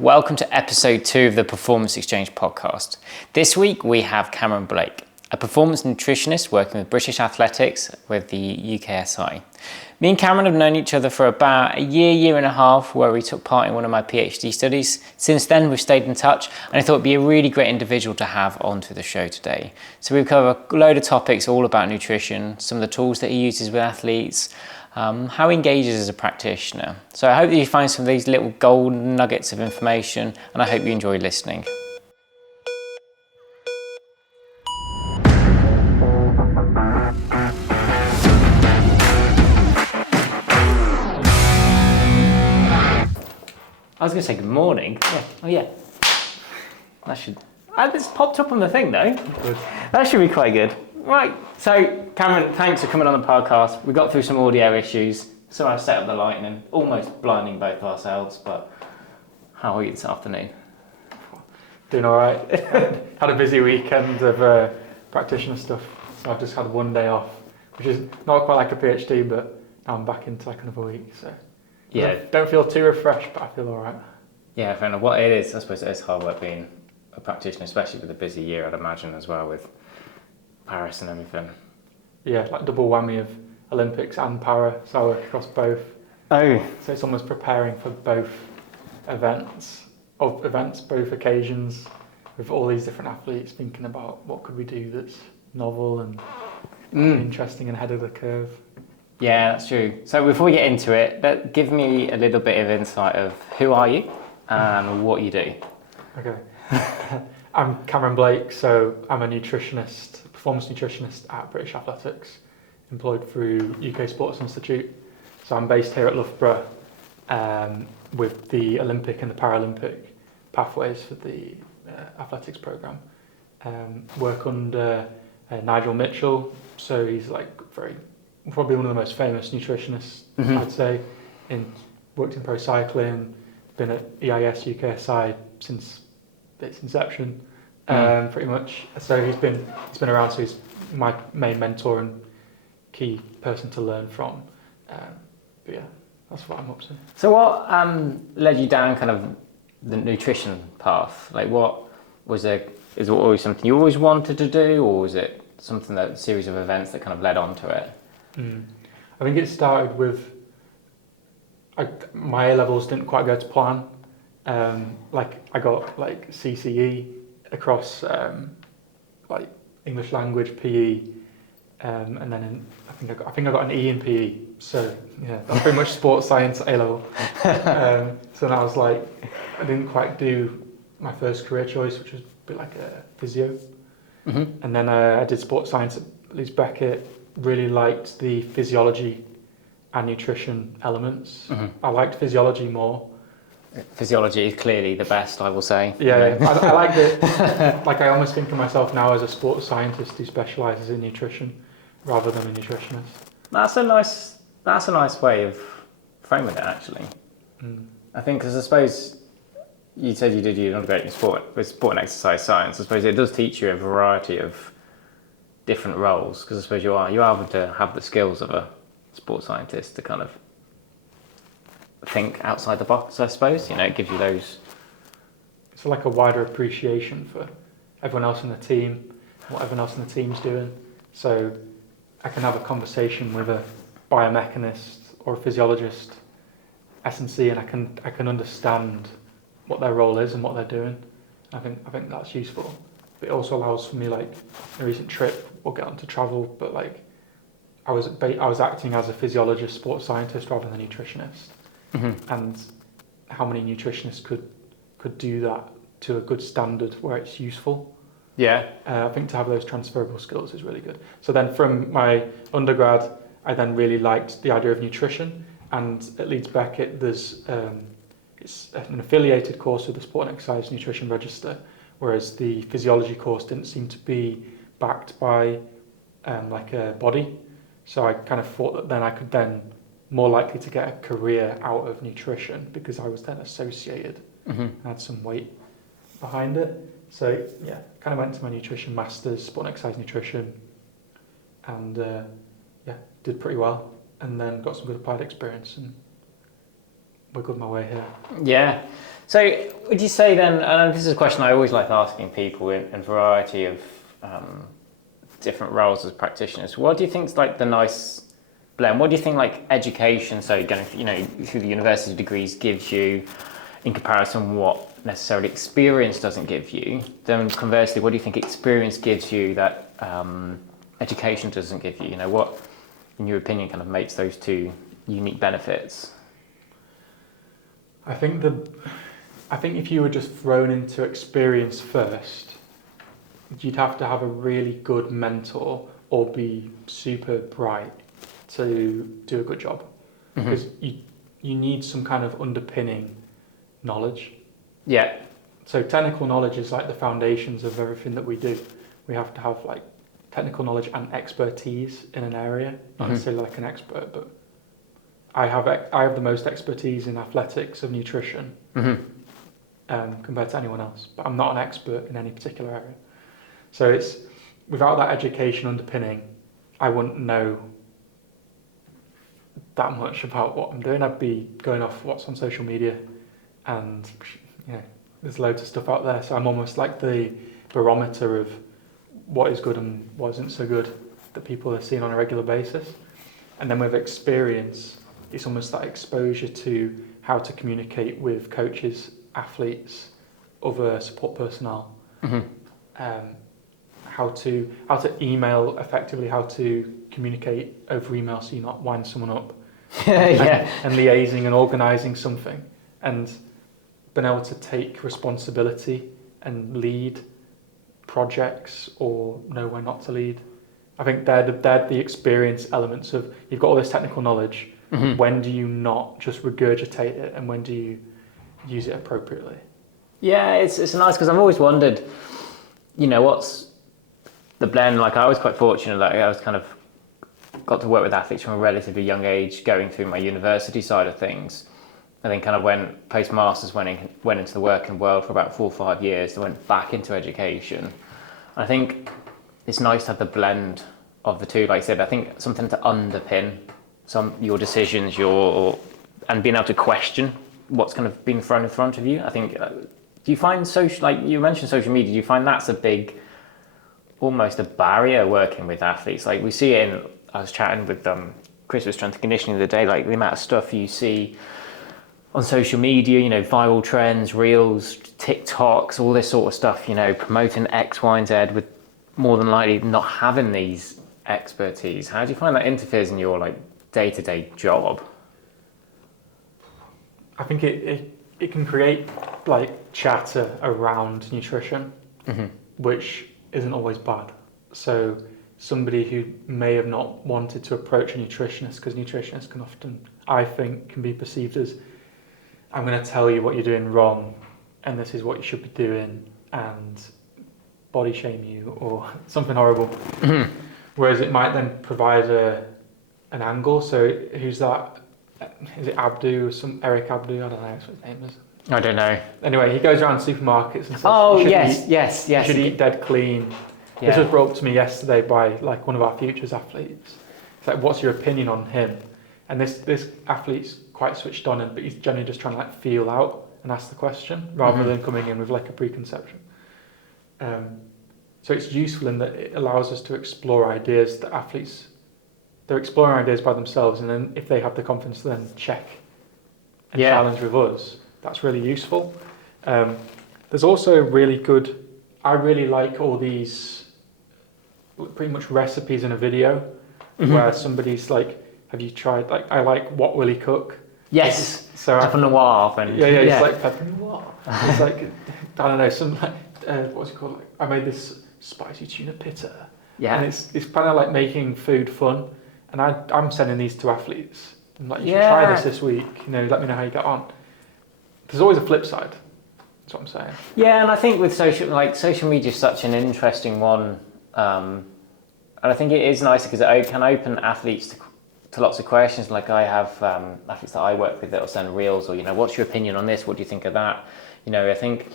Welcome to episode 2 of the Performance Exchange podcast. This week we have Cameron Blake, a performance nutritionist working with British Athletics with the UKSI. Me and Cameron have known each other for about a year and a half, where we took part in one of my PhD studies. Since then we've stayed in touch, and I thought it'd be a really great individual to have onto the show today. So we've covered a load of topics all about nutrition, some of the tools that he uses with athletes, how he engages as a practitioner. So I hope that you find some of these little gold nuggets of information, and I hope you enjoy listening. I was going to say good morning. Yeah. Oh yeah. That should. It's popped up on the thing though. Good. That should be quite good. Right. So Cameron, thanks for coming on the podcast. We got through some audio issues, so I set up the lighting, almost blinding both of ourselves. But how are you this afternoon? Doing all right. Had a busy weekend of practitioner stuff, so I've just had one day off, which is not quite like a PhD, but now I'm back into like another week. So. Yeah. Don't feel too refreshed, but I feel all right. Yeah, fair enough. What it is, I suppose it is hard work being a practitioner, especially with a busy year, I'd imagine, as well, with Paris and everything. Yeah, like double whammy of Olympics and para, so I work across both. Oh. So it's almost preparing for both events, both occasions, with all these different athletes thinking about what could we do that's novel and interesting and ahead of the curve. Yeah, that's true. So before we get into it, give me a little bit of insight of who are you and what you do. Okay. I'm Cameron Blake, so I'm a nutritionist, performance nutritionist at British Athletics, employed through UK Sports Institute. So I'm based here at Loughborough with the Olympic and the Paralympic pathways for the athletics programme. Work under Nigel Mitchell, so he's probably one of the most famous nutritionists, I'd say. Worked in pro cycling, been at EIS UKSI since its inception, pretty much. So he's been around. So he's my main mentor and key person to learn from. But yeah, that's what I'm up to. So what led you down kind of the nutrition path? Like, what was it? Is it always something you always wanted to do, or was it something a series of events that kind of led on to it? I think it started with my A-levels didn't quite go to plan. I got CCE across English language, PE, and then I think I got an E in PE. So yeah, that's pretty much sports science A-level. So then I was I didn't quite do my first career choice, which was a bit like a physio. And then I did sports science at Leeds Beckett. Really liked the physiology and nutrition elements. I liked physiology more. Physiology is clearly the best, I will say. Yeah, I liked it. I almost think of myself now as a sports scientist who specialises in nutrition rather than a nutritionist. That's a nice way of framing it, actually. I think, because I suppose you said you did your undergraduate in sport and exercise science. I suppose it does teach you a variety of different roles, because I suppose you are able to have the skills of a sports scientist to kind of think outside the box, I suppose. It gives you those. It's like a wider appreciation for everyone else in the team, what everyone else in the team's doing. So I can have a conversation with a biomechanist or a physiologist, S&C, and I can understand what their role is and what they're doing. I think that's useful. But it also allows for me, a recent trip, we'll get on to travel, but I was acting as a physiologist, sports scientist rather than a nutritionist. And how many nutritionists could do that to a good standard where it's useful. Yeah. I think to have those transferable skills is really good. So then from my undergrad, I then really liked the idea of nutrition, and at Leeds Beckett there's it's an affiliated course with the Sport and Exercise Nutrition Register, whereas the physiology course didn't seem to be backed by a body. So I kind of thought that then I could then more likely to get a career out of nutrition, because I was then associated and had some weight behind it. So yeah, kind of went to my nutrition masters, sport and exercise nutrition, and did pretty well, and then got some good applied experience and wiggled my way here. Yeah. So would you say then, and this is a question I always like asking people in a variety of different roles as practitioners, what do you think is like the nice blend? What do you think like education, so going through the university degrees gives you in comparison what necessarily experience doesn't give you? Then conversely, what do you think experience gives you that education doesn't give you? What, in your opinion, kind of makes those two unique benefits? I think if you were just thrown into experience first, you'd have to have a really good mentor or be super bright to do a good job. Because you need some kind of underpinning knowledge. Yeah. So technical knowledge is like the foundations of everything that we do. We have to have like technical knowledge and expertise in an area, not necessarily like an expert, but I have the most expertise in athletics of nutrition compared to anyone else, but I'm not an expert in any particular area. So it's without that education underpinning, I wouldn't know that much about what I'm doing. I'd be going off what's on social media, and there's loads of stuff out there. So I'm almost like the barometer of what is good and what isn't so good that people are seeing on a regular basis. And then with experience, it's almost that exposure to how to communicate with coaches, athletes, other support personnel, how to email effectively, how to communicate over email so you're not winding someone up, and liaising and organising something, and being able to take responsibility and lead projects or know when not to lead. I think they're the experience elements of, you've got all this technical knowledge, when do you not just regurgitate it, and when do you use it appropriately? Yeah, it's nice, because I've always wondered, what's the blend. Like, I was quite fortunate that I was kind of got to work with athletes from a relatively young age, going through my university side of things, and then kind of went post-masters, went into the working world for about 4 or 5 years, then went back into education. I think it's nice to have the blend of the two. Like I said, I think something to underpin your decisions, and being able to question what's kind of been thrown in front of you. I think, do you find like you mentioned social media, do you find that's almost a barrier working with athletes? Like we see it I was chatting with Chris with Strength and Conditioning the other day, like the amount of stuff you see on social media, viral trends, reels, TikToks, all this sort of stuff, promoting X, Y, and Z with more than likely not having these expertise. How do you find that interferes in your like day-to-day job? I think it can create like chatter around nutrition, which isn't always bad. So somebody who may have not wanted to approach a nutritionist, because nutritionists can often, I think, can be perceived as, I'm going to tell you what you're doing wrong and this is what you should be doing, and body shame you or something horrible. Whereas it might then provide an angle. So who's that? Is it Abdu or Eric Abdu? I don't know what his name is. I don't know. Anyway, he goes around supermarkets and says, yes. You should eat dead clean. Yeah. This was brought up to me yesterday by like one of our futures athletes. It's like, what's your opinion on him? And this athlete's quite switched on, but he's generally just trying to like feel out and ask the question rather than coming in with like a preconception. So it's useful in that it allows us to explore ideas that athletes, they're exploring ideas by themselves, and then if they have the confidence to then check and challenge with us, that's really useful. There's also really good, I really like all these pretty much recipes in a video where somebody's like, have you tried, like, I like What Will He Cook? Yes, so pepper noir. It's like pepper noir. It's like, I don't know, some like, what's it called? Like, I made this spicy tuna pitta. Yeah. And it's kind of like making food fun. And I'm sending these to athletes. I'm like, you should try this week. Let me know how you get on. There's always a flip side. That's what I'm saying. Yeah, and I think with social media is such an interesting one. And I think it is nice because it can open athletes to lots of questions. Like I have athletes that I work with that will send reels or, what's your opinion on this? What do you think of that? I think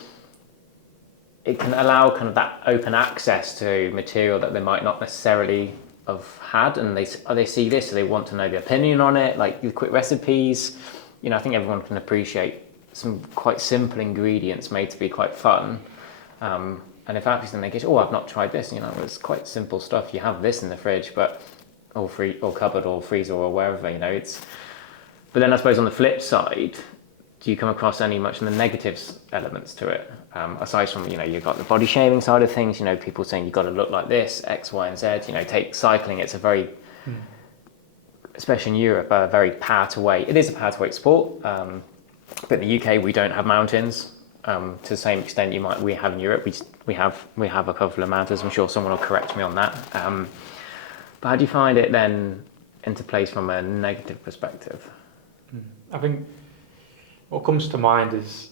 it can allow kind of that open access to material that they might not necessarily have had, and they see this, so they want to know the opinion on it, like the quick recipes. I think everyone can appreciate some quite simple ingredients made to be quite fun. And if athletes then they get, oh, I've not tried this, it's quite simple stuff. You have this in the fridge, but or cupboard or freezer or wherever, it's. But then I suppose on the flip side, do you come across any much in the negatives elements to it? Aside from, you've got the body shaming side of things, people saying you've got to look like this, X, Y, and Z. Take cycling, it's a very, especially in Europe, a very power to weight. It is a power to weight sport, but in the UK we don't have mountains. To the same extent we have in Europe. We have a couple of mountains. I'm sure someone will correct me on that. But how do you find it then interplays from a negative perspective? I think what comes to mind is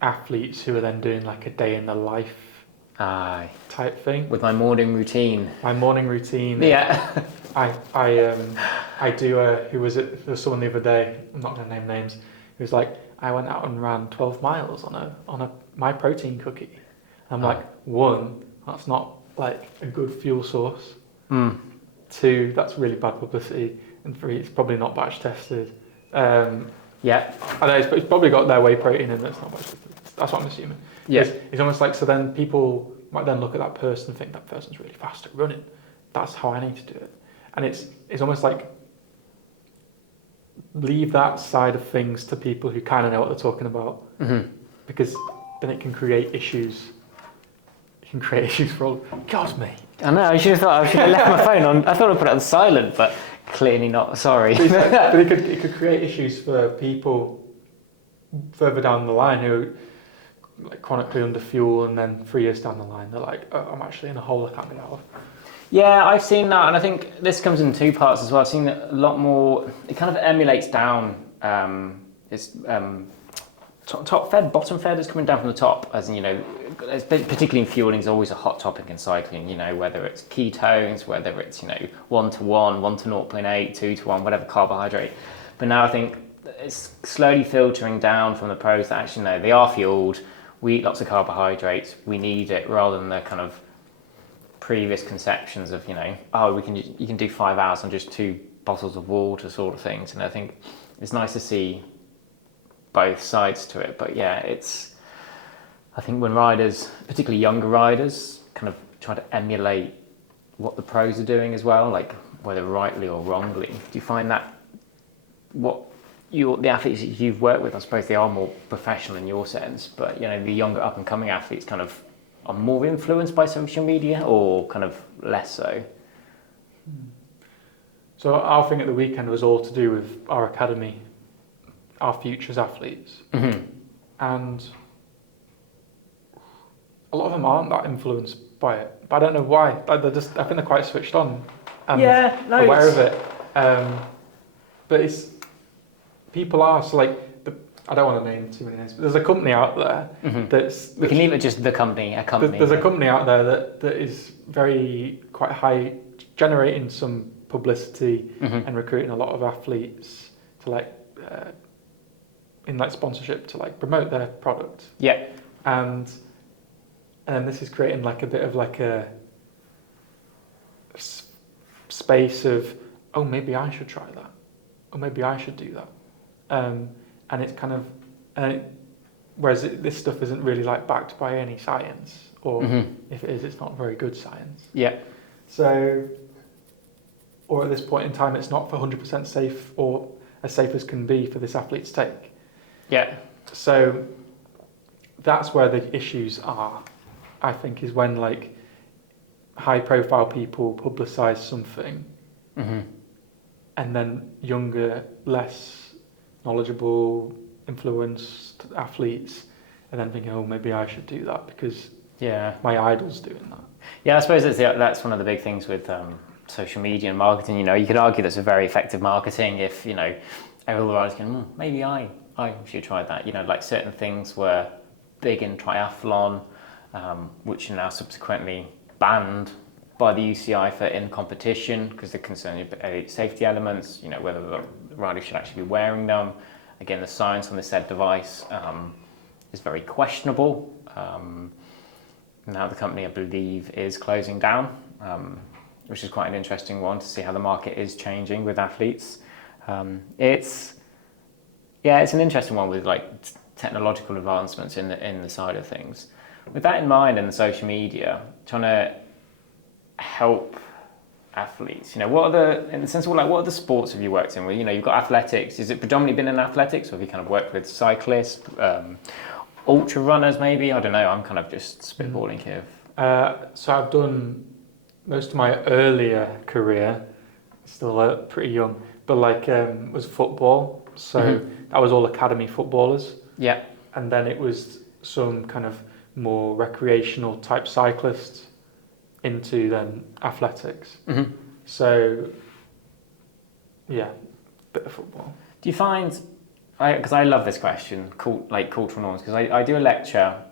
athletes who are then doing like a day in the life type thing. With my morning routine. Yeah. I do who was it? There was someone the other day, I'm not going to name names, who was like, I went out and ran 12 miles on a my protein cookie. I'm like, one, that's not like a good fuel source. Two, that's really bad publicity. And three, it's probably not batch tested. Yeah. I know it's probably got their whey protein in that's not batch tested. That's what I'm assuming. Yeah. It's almost like, so then people might then look at that person and think that person's really fast at running. That's how I need to do it. And it's almost like, leave that side of things to people who kind of know what they're talking about, because then it can create issues. It can create issues for all. God, mate. I know. I should have left my phone on. I thought I put it on silent, but clearly not. Sorry. But it could create issues for people further down the line who like chronically under fuel, and then 3 years down the line they're like, oh, I'm actually in a hole I can't get out of. Yeah, I've seen that, and I think this comes in two parts as well. I've seen that a lot more. It kind of emulates down. It's top fed, bottom fed is coming down from the top, as in, particularly in fueling is always a hot topic in cycling. Whether it's ketones, whether it's 1 to 1, 1 to 0.8, 2 to 1, whatever carbohydrate. But now I think it's slowly filtering down from the pros that actually no, they are fueled. We eat lots of carbohydrates. We need it, rather than the kind of previous conceptions of you can do 5 hours on just 2 bottles of water sort of things. And I think it's nice to see both sides to it. But yeah, I think when riders, particularly younger riders, kind of try to emulate what the pros are doing as well, like whether rightly or wrongly, do you find that the athletes that you've worked with, I suppose they are more professional in your sense, but the younger up and coming athletes kind of are more influenced by social media, or kind of less so? So our thing at the weekend was all to do with our academy, our futures athletes, and a lot of them aren't that influenced by it. But I don't know why. I think they're quite switched on and aware of it. But people are so like. I don't want to name too many names, but there's a company out there that's... We can leave it just the company, a company. There's a company out there that is very quite high, generating some publicity and recruiting a lot of athletes to in sponsorship to promote their product. Yeah. And this is creating a bit of a space of, oh, maybe I should try that, or maybe I should do that. And it's kind of, whereas this stuff isn't really backed by any science, or if it is, it's not very good science. Yeah. So, or at this point in time, it's not for 100% safe, or as safe as can be for this athlete to take. Yeah. So that's where the issues are, I think, is when high profile people publicise something, and then younger, less knowledgeable, influenced athletes, and then thinking, oh, maybe I should do that because my idol's doing that. Yeah, I suppose that's one of the big things with social media and marketing. You could argue that's a very effective marketing if everyone's going, maybe I should try that. Certain things were big in triathlon, which are now subsequently banned by the UCI for in competition because they're concerned about safety elements, whether the rider should actually be wearing them. Again, the science on this said device is very questionable. Now the company, I believe, is closing down, which is quite an interesting one to see how the market is changing with athletes. It's an interesting one with technological advancements in the side of things. With that in mind and the social media, trying to help athletes, what are the sports have you worked in? Well, you've got athletics. Is it predominantly been in athletics, or have you kind of worked with cyclists, ultra runners maybe? I don't know, I'm kind of just spitballing here. So I've done most of my earlier career, still pretty young, but was football. So that was all academy footballers. Yeah. And then it was some kind of more recreational type cyclists into then athletics. Mm-hmm. So, yeah, bit of football. Do you find, because I love this question, cultural norms, because I do a lecture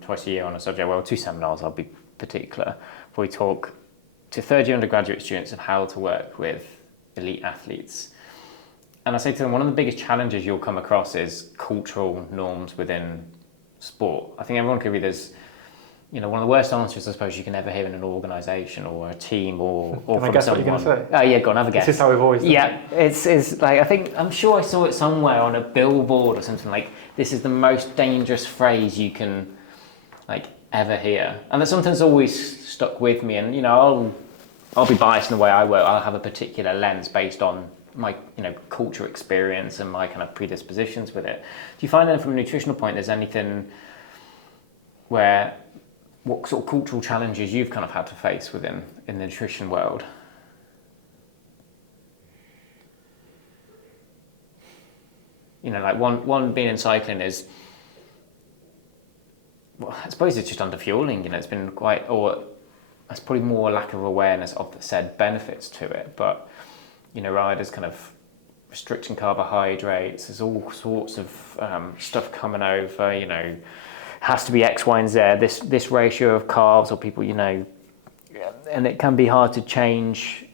twice a year on a subject, well, 2 seminars, I'll be particular, where we talk to third-year undergraduate students of how to work with elite athletes. And I say to them, one of the biggest challenges you'll come across is cultural norms within sport. I think everyone could agree there's, one of the worst answers I suppose you can ever hear in an organisation or a team or can from I guess someone. What you're going to say? Oh yeah, go on, have a guess. This is how we've always done it. It's like, I'm sure I saw it somewhere on a billboard or something like, this is the most dangerous phrase you can ever hear. And that something's always stuck with me, and I'll be biased in the way I work. I'll have a particular lens based on my culture experience and my kind of predispositions with it. Do you find that from a nutritional point there's anything what sort of cultural challenges you've kind of had to face in the nutrition world? One being in cycling is, well, I suppose it's just underfueling. It's been it's probably more lack of awareness of the said benefits to it, but riders kind of restricting carbohydrates, there's all sorts of stuff coming over, has to be X, Y, and Z, this ratio of carbs, or people, and it can be hard to change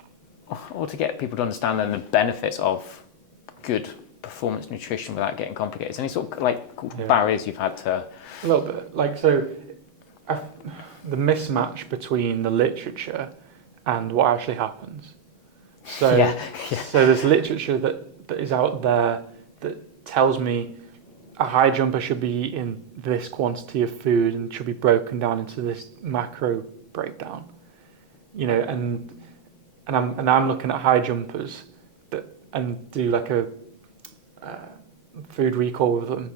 or to get people to understand then the benefits of good performance nutrition without getting complicated. Is there any sort of barriers you've had to? A little bit. The mismatch between the literature and what actually happens. So, so there's literature that is out there that tells me a high jumper should be eating this quantity of food and should be broken down into this macro breakdown. And I'm looking at high jumpers and do a food recall with them,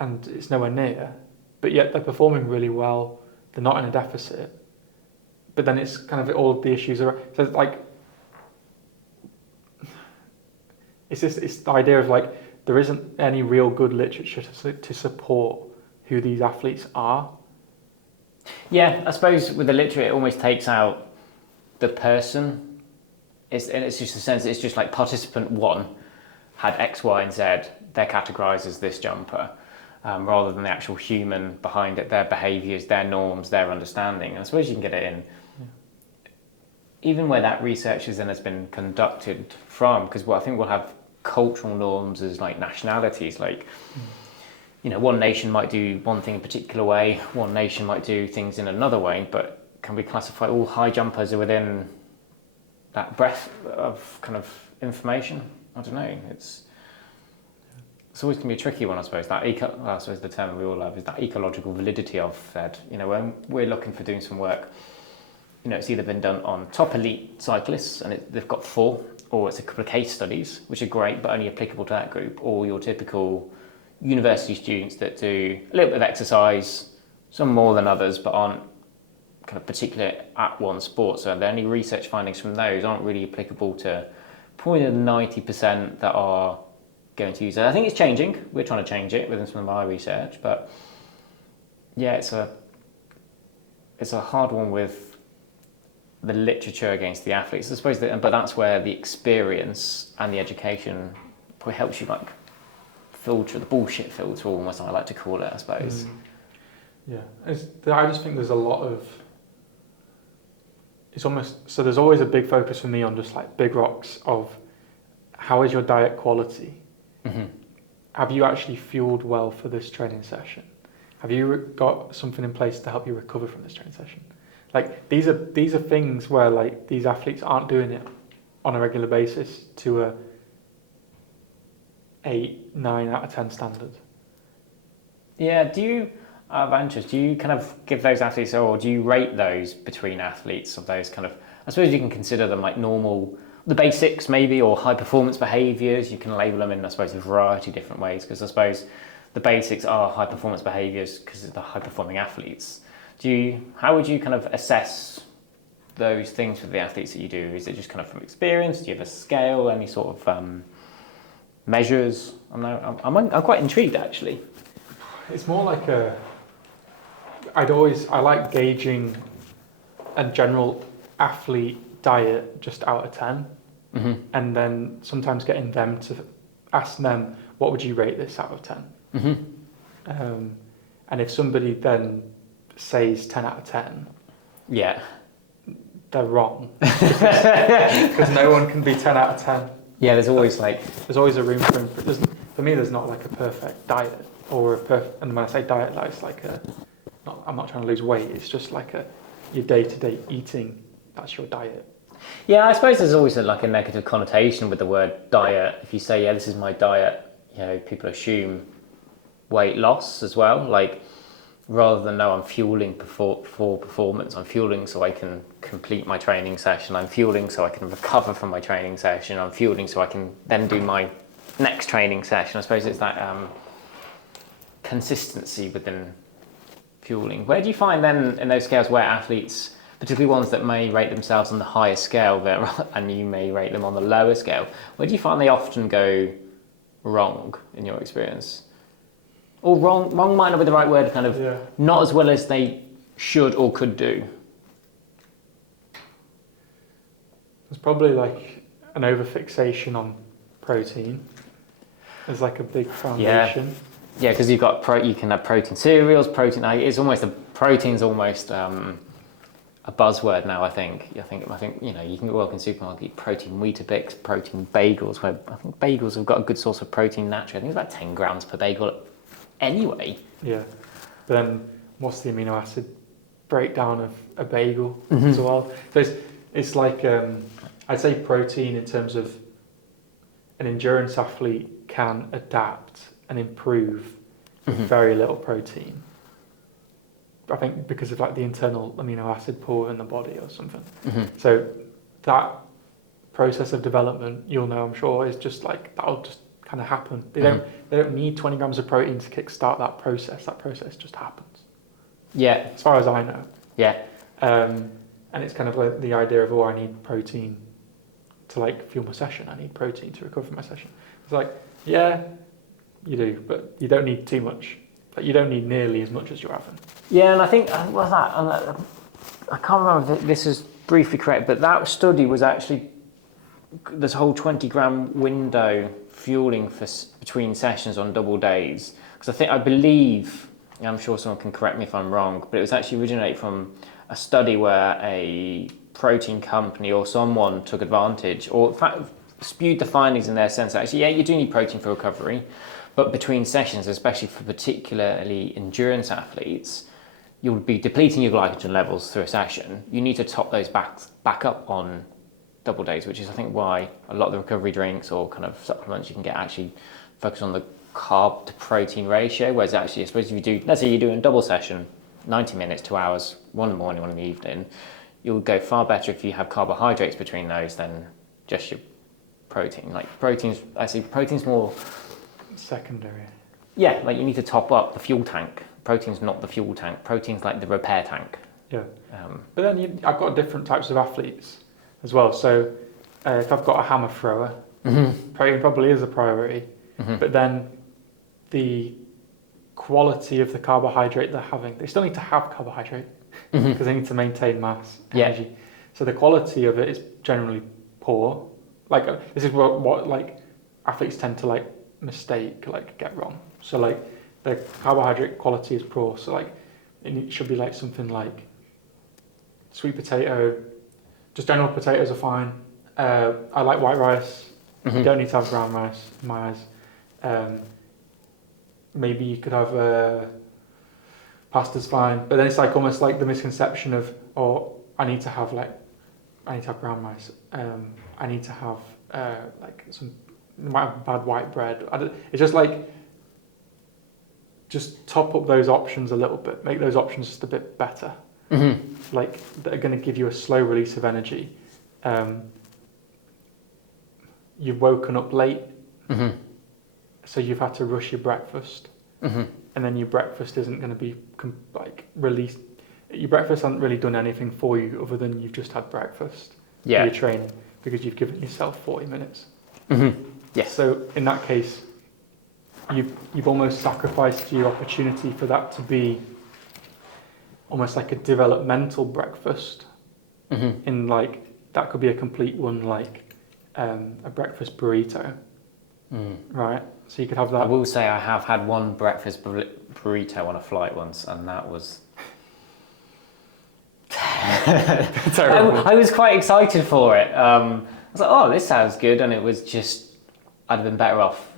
and it's nowhere near. But yet they're performing really well. They're not in a deficit. But then it's kind of all the issues are. So it's the idea of there isn't any real good literature to support who these athletes are. Yeah, I suppose with the literature it almost takes out the person. It's just a sense. It's just like participant 1 had X, Y, and Z. They're categorised as this jumper. Rather than the actual human behind it, their behaviours, their norms, their understanding. And I suppose you can get it in, even where that research has been conducted from, because I think we'll have cultural norms as nationalities, one nation might do one thing in a particular way, one nation might do things in another way, but can we classify all high jumpers within that breadth of kind of information? I don't know, it's always going to be a tricky one, I suppose. I suppose the term we all love is that ecological validity of fed. When we're looking for doing some work, it's either been done on top elite cyclists and they've got 4, or it's a couple of case studies, which are great but only applicable to that group, or your typical university students that do a little bit of exercise, some more than others, but aren't kind of particular at one sport. So the only research findings from those aren't really applicable to probably the 90% that are going to use it. I think it's changing. We're trying to change it within some of my research, but yeah, it's a hard one with the literature against the athletes, I suppose. But that's where the experience and the education probably helps you filter the bullshit filter, almost. I like to call it, I suppose. Yeah, I just think there's a lot of. It's almost so. There's always a big focus for me on just big rocks of how is your diet quality. Mm-hmm. Have you actually fueled well for this training session? Have you got something in place to help you recover from this training session? These are things where these athletes aren't doing it on a regular basis to 8, 9 out of 10 standard. Yeah, out of interest, do you kind of give those athletes, or do you rate those between athletes of those kind of, I suppose you can consider them like normal, the basics maybe, or high performance behaviours? You can label them in, I suppose, a variety of different ways, because I suppose the basics are high performance behaviours because of the high performing athletes. How would you kind of assess those things for the athletes that you do? Is it just kind of from experience? Do you have a scale, any sort of measures? I'm quite intrigued actually. It's more like I like gauging a general athlete diet just out of 10, and then sometimes getting them to ask them, what would you rate this out of 10? And if somebody then says 10 out of 10, yeah, they're wrong, because no one can be 10 out of 10. Yeah, there's always a room for improvement. For me, there's not like a perfect diet or and when I say diet, like it's like I'm not trying to lose weight. It's just like your day-to-day eating. That's your diet. Yeah, I suppose there's always a negative connotation with the word diet. If you say, yeah, this is my diet, people assume weight loss as well. Like, rather than, no, I'm fueling for performance. I'm fueling so I can complete my training session. I'm fueling so I can recover from my training session. I'm fueling so I can then do my next training session. I suppose it's that consistency within fueling. Where do you find then in those scales where athletes, particularly ones that may rate themselves on the higher scale and you may rate them on the lower scale, where do you find they often go wrong in your experience? Or wrong might not be the right word, kind of not as well as they should or could do. There's probably like an overfixation on protein. There's like a big foundation. Yeah, because you can have protein cereals, protein. It's almost protein's almost a buzzword now. I think you can walk in the supermarket, eat protein Weetabix, protein bagels. Where I think bagels have got a good source of protein naturally. I think it's about 10 grams per bagel. Anyway. Yeah. But then what's the amino acid breakdown of a bagel as well? So it's like, I'd say protein in terms of an endurance athlete can adapt and improve with very little protein. I think because of like the internal amino acid pool in the body or something. So that process of development, you'll know, I'm sure, is just like, that'll just kind of happen. They don't need 20 grams of protein to kickstart that process. That process just happens. Yeah. As far as I know. Yeah. And it's kind of like the idea of, I need protein to like fuel my session. I need protein to recover from my session. It's like, yeah, you do, but you don't need too much. Like, you don't need nearly as much as you're having. Yeah, and I think, what was that? I can't remember if this is briefly correct, but that study was actually this whole 20 gram window fueling for between sessions on double days. Because I believe, I'm sure someone can correct me if I'm wrong, but it was actually originated from a study where a protein company or someone took advantage, or in fact spewed the findings in their sense that actually, yeah, you do need protein for recovery, but between sessions, especially for particularly endurance athletes, you'll be depleting your glycogen levels through a session. You need to top those back up on double days, which is I think why a lot of the recovery drinks or kind of supplements you can get actually focus on the carb to protein ratio, whereas actually I suppose if you do, let's say you're doing a double session, 90 minutes, 2 hours, one in the morning, one in the evening, you'll go far better if you have carbohydrates between those than just your protein. Like protein's more secondary. Yeah, like you need to top up the fuel tank. Protein's not the fuel tank. Protein's like the repair tank. Yeah. But then I've got different types of athletes as well. So if I've got a hammer thrower, protein probably is a priority. But then the quality of the carbohydrate they're having, they still need to have carbohydrate because they need to maintain mass, energy. Yeah. So the quality of it is generally poor. Like this is what like athletes tend to like mistake, like get wrong. So like the carbohydrate quality is poor. So like it should be like something like sweet potato, just general potatoes are fine. I like white rice. You don't need to have brown rice in my eyes. Maybe you could have pasta's fine, but then it's like almost like the misconception of, I need to have brown rice. I need to have like some they might have bad white bread. It's just like, just top up those options a little bit, make those options just a bit better. Like, that are going to give you a slow release of energy. You've woken up late, so you've had to rush your breakfast, and then your breakfast isn't going to be released. Your breakfast hasn't really done anything for you other than you've just had breakfast for your training, because you've given yourself 40 minutes. So in that case, you've almost sacrificed your opportunity for that to be almost like a developmental breakfast. In like, that could be a complete one, like a breakfast burrito, right? So you could have that. I will say I have had one breakfast burrito on a flight once, and that was terrible. I was quite excited for it. I was like, oh, this sounds good, and it was just, I'd have been better off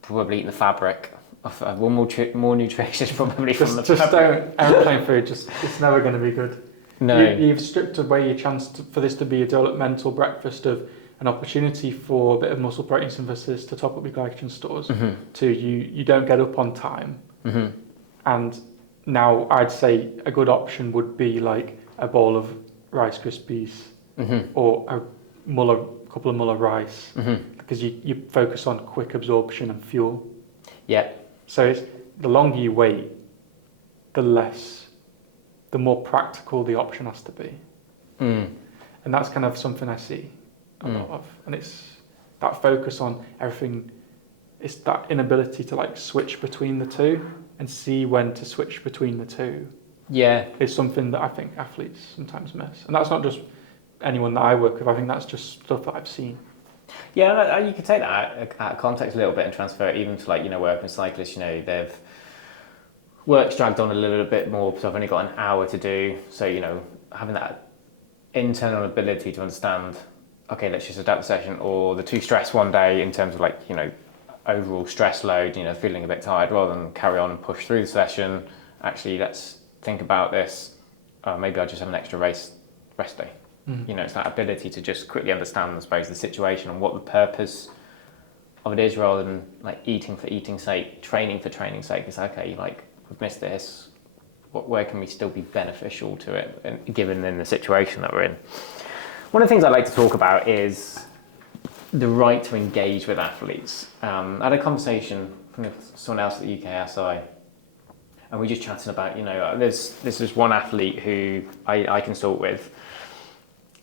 probably eating the fabric. One more nutritious probably from the just fabric. don't airplane food. It's never going to be good. No, you've stripped away your chance for this to be a developmental breakfast of an opportunity for a bit of muscle protein synthesis to top up your glycogen stores. To you don't get up on time, and now I'd say a good option would be like a bowl of Rice Krispies or a couple of Muller rice, because you focus on quick absorption and fuel. Yeah. So it's, the longer you wait, the more practical the option has to be. And that's kind of something I see a lot of. And it's that focus on everything, it's that inability to like switch between the two and see when to switch between the two. Yeah. Is something that I think athletes sometimes miss. And that's not just anyone that I work with, I think that's just stuff that I've seen. Yeah, you could take that out of context a little bit and transfer it even to like, working cyclists, they've work's dragged on a little bit more, so I've only got an hour to do. So, having that internal ability to understand, okay, let's just adapt the session, or the too stressed one day in terms of like, overall stress load, feeling a bit tired, rather than carry on and push through the session. Actually, let's think about this. Maybe I'll just have an extra rest day. It's that ability to just quickly understand, I suppose, the situation and what the purpose of it is, rather than like eating for eating's sake, training for training's sake. It's okay, like, we've missed this. Where can we still be beneficial to it, given in the situation that we're in? One of the things I like to talk about is the right to engage with athletes. I had a conversation with someone else at the UKSI, and we just chatting about, this is one athlete who I consult with.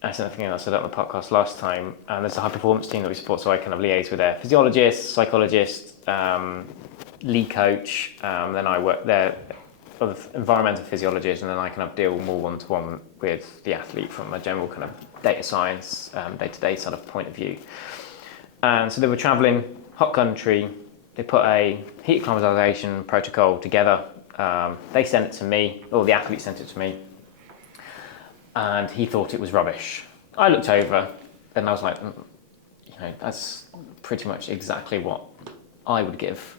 I said I said that on the podcast last time, and there's a high performance team that we support, so I kind of liaise with their physiologist, psychologist, lead coach, then I work there with environmental physiologist, and then I kind of deal more one-to-one with the athlete from a general kind of data science, day-to-day sort of point of view. And so they were travelling, hot country, they put a heat acclimatization protocol together. They sent it to me, or the athlete sent it to me, and he thought it was rubbish. I looked over and I was like, that's pretty much exactly what I would give.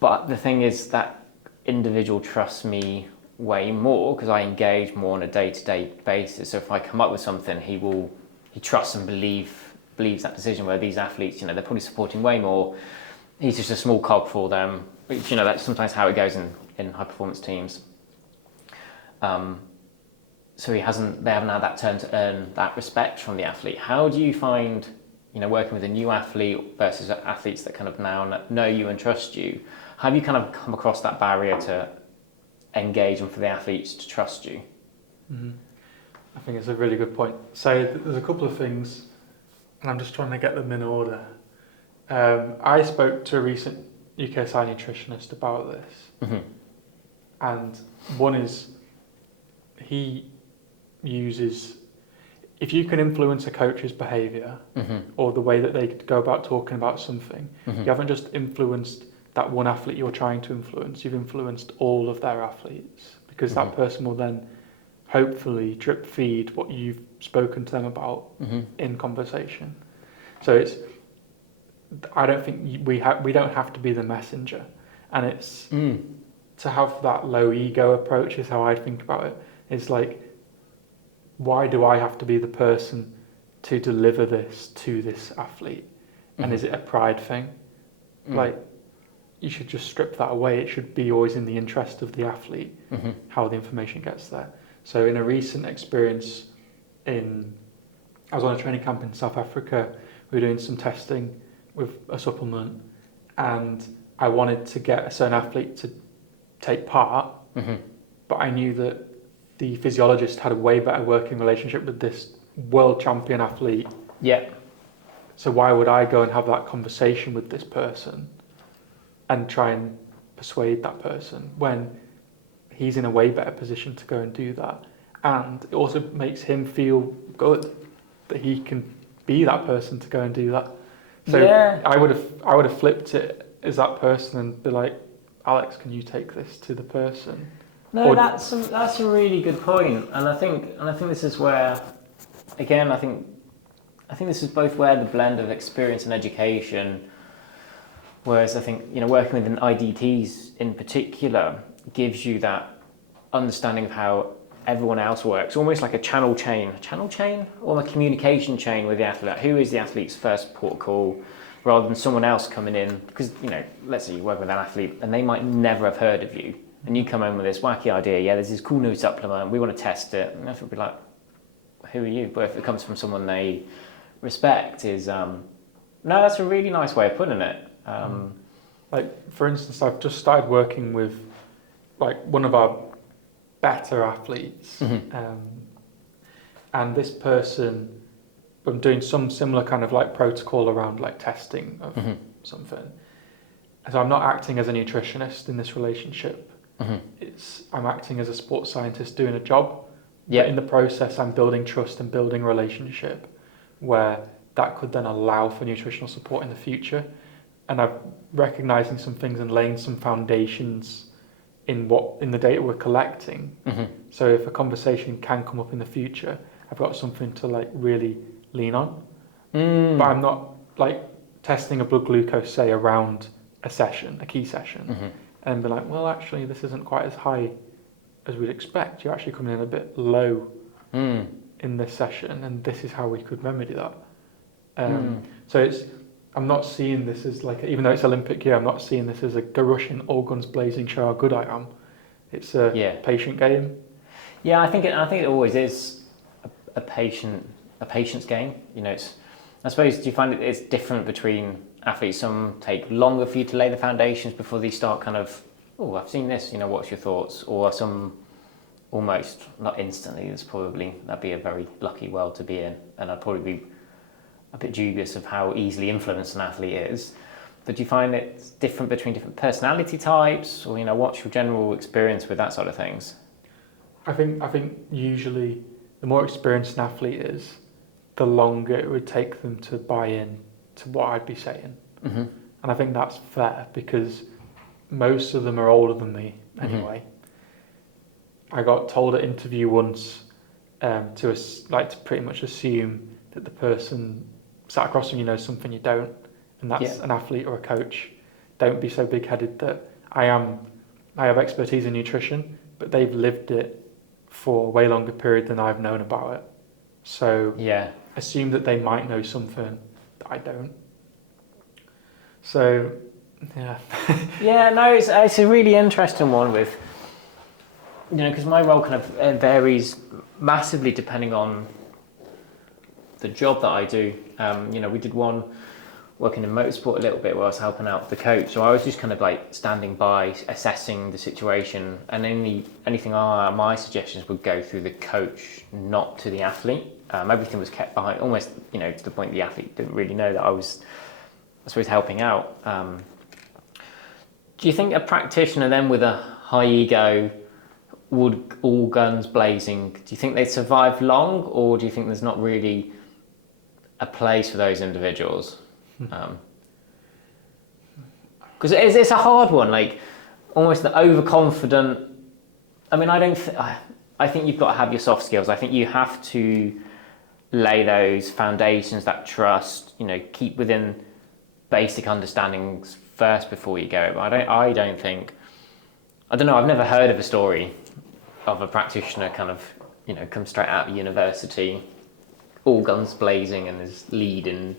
But the thing is that individual trusts me way more because I engage more on a day-to-day basis. So if I come up with something, he trusts and believes that decision, where these athletes, they're probably supporting way more. He's just a small cog for them. Which, that's sometimes how it goes in high-performance teams. So they haven't had that turn to earn that respect from the athlete. How do you find, working with a new athlete versus athletes that kind of now know you and trust you? How have you kind of come across that barrier to engage and for the athletes to trust you? I think it's a really good point. So there's a couple of things, and I'm just trying to get them in order. I spoke to a recent UKSI nutritionist about this, and one is he uses, if you can influence a coach's behaviour or the way that they go about talking about something, you haven't just influenced that one athlete you're trying to influence, you've influenced all of their athletes, because that person will then hopefully drip feed what you've spoken to them about in conversation. So I don't think we don't have to be the messenger, and it's to have that low ego approach is how I think about it. It's like, why do I have to be the person to deliver this to this athlete? And is it a pride thing? Like, you should just strip that away. It should be always in the interest of the athlete, how the information gets there. So in a recent experience I was on a training camp in South Africa. We were doing some testing with a supplement, and I wanted to get a certain athlete to take part, but I knew that the physiologist had a way better working relationship with this world champion athlete. Yeah. So why would I go and have that conversation with this person and try and persuade that person when he's in a way better position to go and do that? And it also makes him feel good that he can be that person to go and do that. So Yeah. I would have flipped it as that person and be like, Alex, can you take this to the person? No, that's a really good point, and I think this is where, again, I think this is both where the blend of experience and education. Whereas I think working with an IDTs in particular gives you that understanding of how everyone else works, almost like a channel chain, or a communication chain with the athlete. Who is the athlete's first port of call, rather than someone else coming in? Because let's say you work with an athlete and they might never have heard of you, and you come in with this wacky idea. Yeah, there's this cool new supplement. We want to test it, and the athlete will be like, "Who are you?" But if it comes from someone they respect, no, that's a really nice way of putting it. Like, for instance, I've just started working with like one of our better athletes, and this person, I'm doing some similar kind of like protocol around like testing of something. So I'm not acting as a nutritionist in this relationship. I'm acting as a sports scientist doing a job. Yeah. But in the process, I'm building trust and building relationship, where that could then allow for nutritional support in the future. And I'm recognizing some things and laying some foundations in the data we're collecting. So if a conversation can come up in the future, I've got something to like really lean on. But I'm not like testing a blood glucose, say, around a session, a key session, and be like, well, actually, this isn't quite as high as we'd expect. You're actually coming in a bit low in this session, and this is how we could remedy that. So I'm not seeing this as like, even though it's Olympic year, I'm not seeing this as a go rushing, all guns blazing, show how good I am. It's a patient game. Yeah, I think it always is a patience game. I suppose, do you find it's different between athletes? Some take longer for you to lay the foundations before they start kind of, oh, I've seen this, what's your thoughts? Or some almost not instantly. That'd be a very lucky world to be in, and I'd probably be a bit dubious of how easily influenced an athlete is. But do you find it's different between different personality types, or what's your general experience with that sort of things? I think usually the more experienced an athlete is, the longer it would take them to buy in to what I'd be saying. And I think that's fair, because most of them are older than me anyway. I got told at interview once to pretty much assume that the person sat across from you knows something you don't, and that's an athlete or a coach. Don't be so big-headed that I have expertise in nutrition, but they've lived it for a way longer period than I've known about it. So assume that they might know something that I don't. So, yeah. Yeah, no, it's a really interesting one with, because my role kind of varies massively depending on the job that I do. We did one working in motorsport a little bit where I was helping out the coach. So I was just kind of like standing by, assessing the situation, and anything my suggestions would go through the coach, not to the athlete. Everything was kept behind, almost, to the point the athlete didn't really know that I was, I suppose, helping out. Do you think a practitioner then with a high ego would, all guns blazing, do you think they'd survive long, or do you think there's not really a place for those individuals? Because it's a hard one, like almost the overconfident. I mean, I think you've got to have your soft skills. I think you have to lay those foundations, that trust, keep within basic understandings first before you go. But I don't know, I've never heard of a story of a practitioner kind of, come straight out of university, all guns blazing, and is leading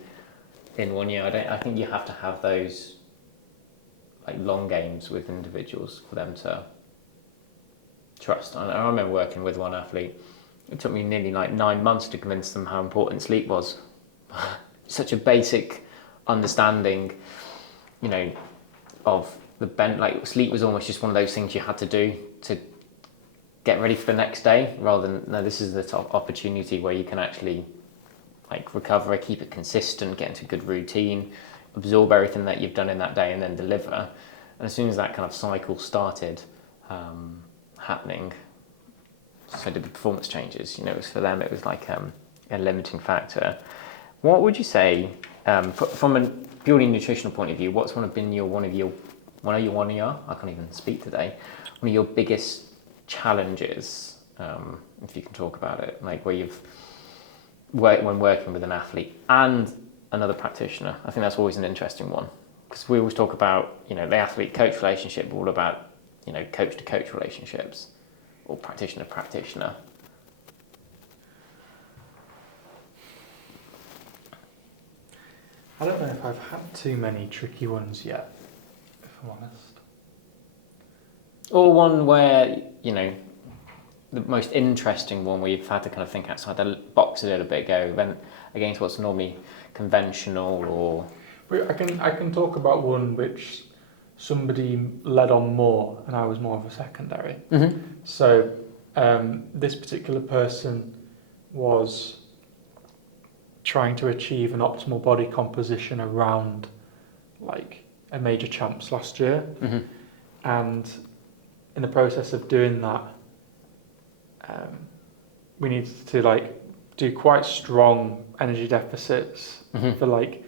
in 1 year. I think you have to have those like long games with individuals for them to trust. I remember working with one athlete. It took me nearly like 9 months to convince them how important sleep was. Such a basic understanding, you know, of like sleep was almost just one of those things you had to do to get ready for the next day, rather than, no, this is the top opportunity where you can actually like recover, keep it consistent, get into a good routine, absorb everything that you've done in that day and then deliver. And as soon as that kind of cycle started happening, so did the performance changes. You know, it was for them, it was like a limiting factor. What would you say, from a purely nutritional point of view, what's been one of your I can't even speak today, one of your biggest challenges, if you can talk about it, like where you've worked when working with an athlete and another practitioner? I think that's always an interesting one, because we always talk about, you know, the athlete-coach relationship, all about, you know, coach-to-coach relationships or practitioner-practitioner. I don't know if I've had too many tricky ones yet, if I'm honest. Or one where, you know, the most interesting one where you've had to kind of think outside the box a little bit, go against what's normally conventional, or... I can talk about one which somebody led on more and I was more of a secondary. Mm-hmm. So this particular person was trying to achieve an optimal body composition around like a major champs last year. Mm-hmm. And in the process of doing that, we needed to like do quite strong energy deficits Mm-hmm. for like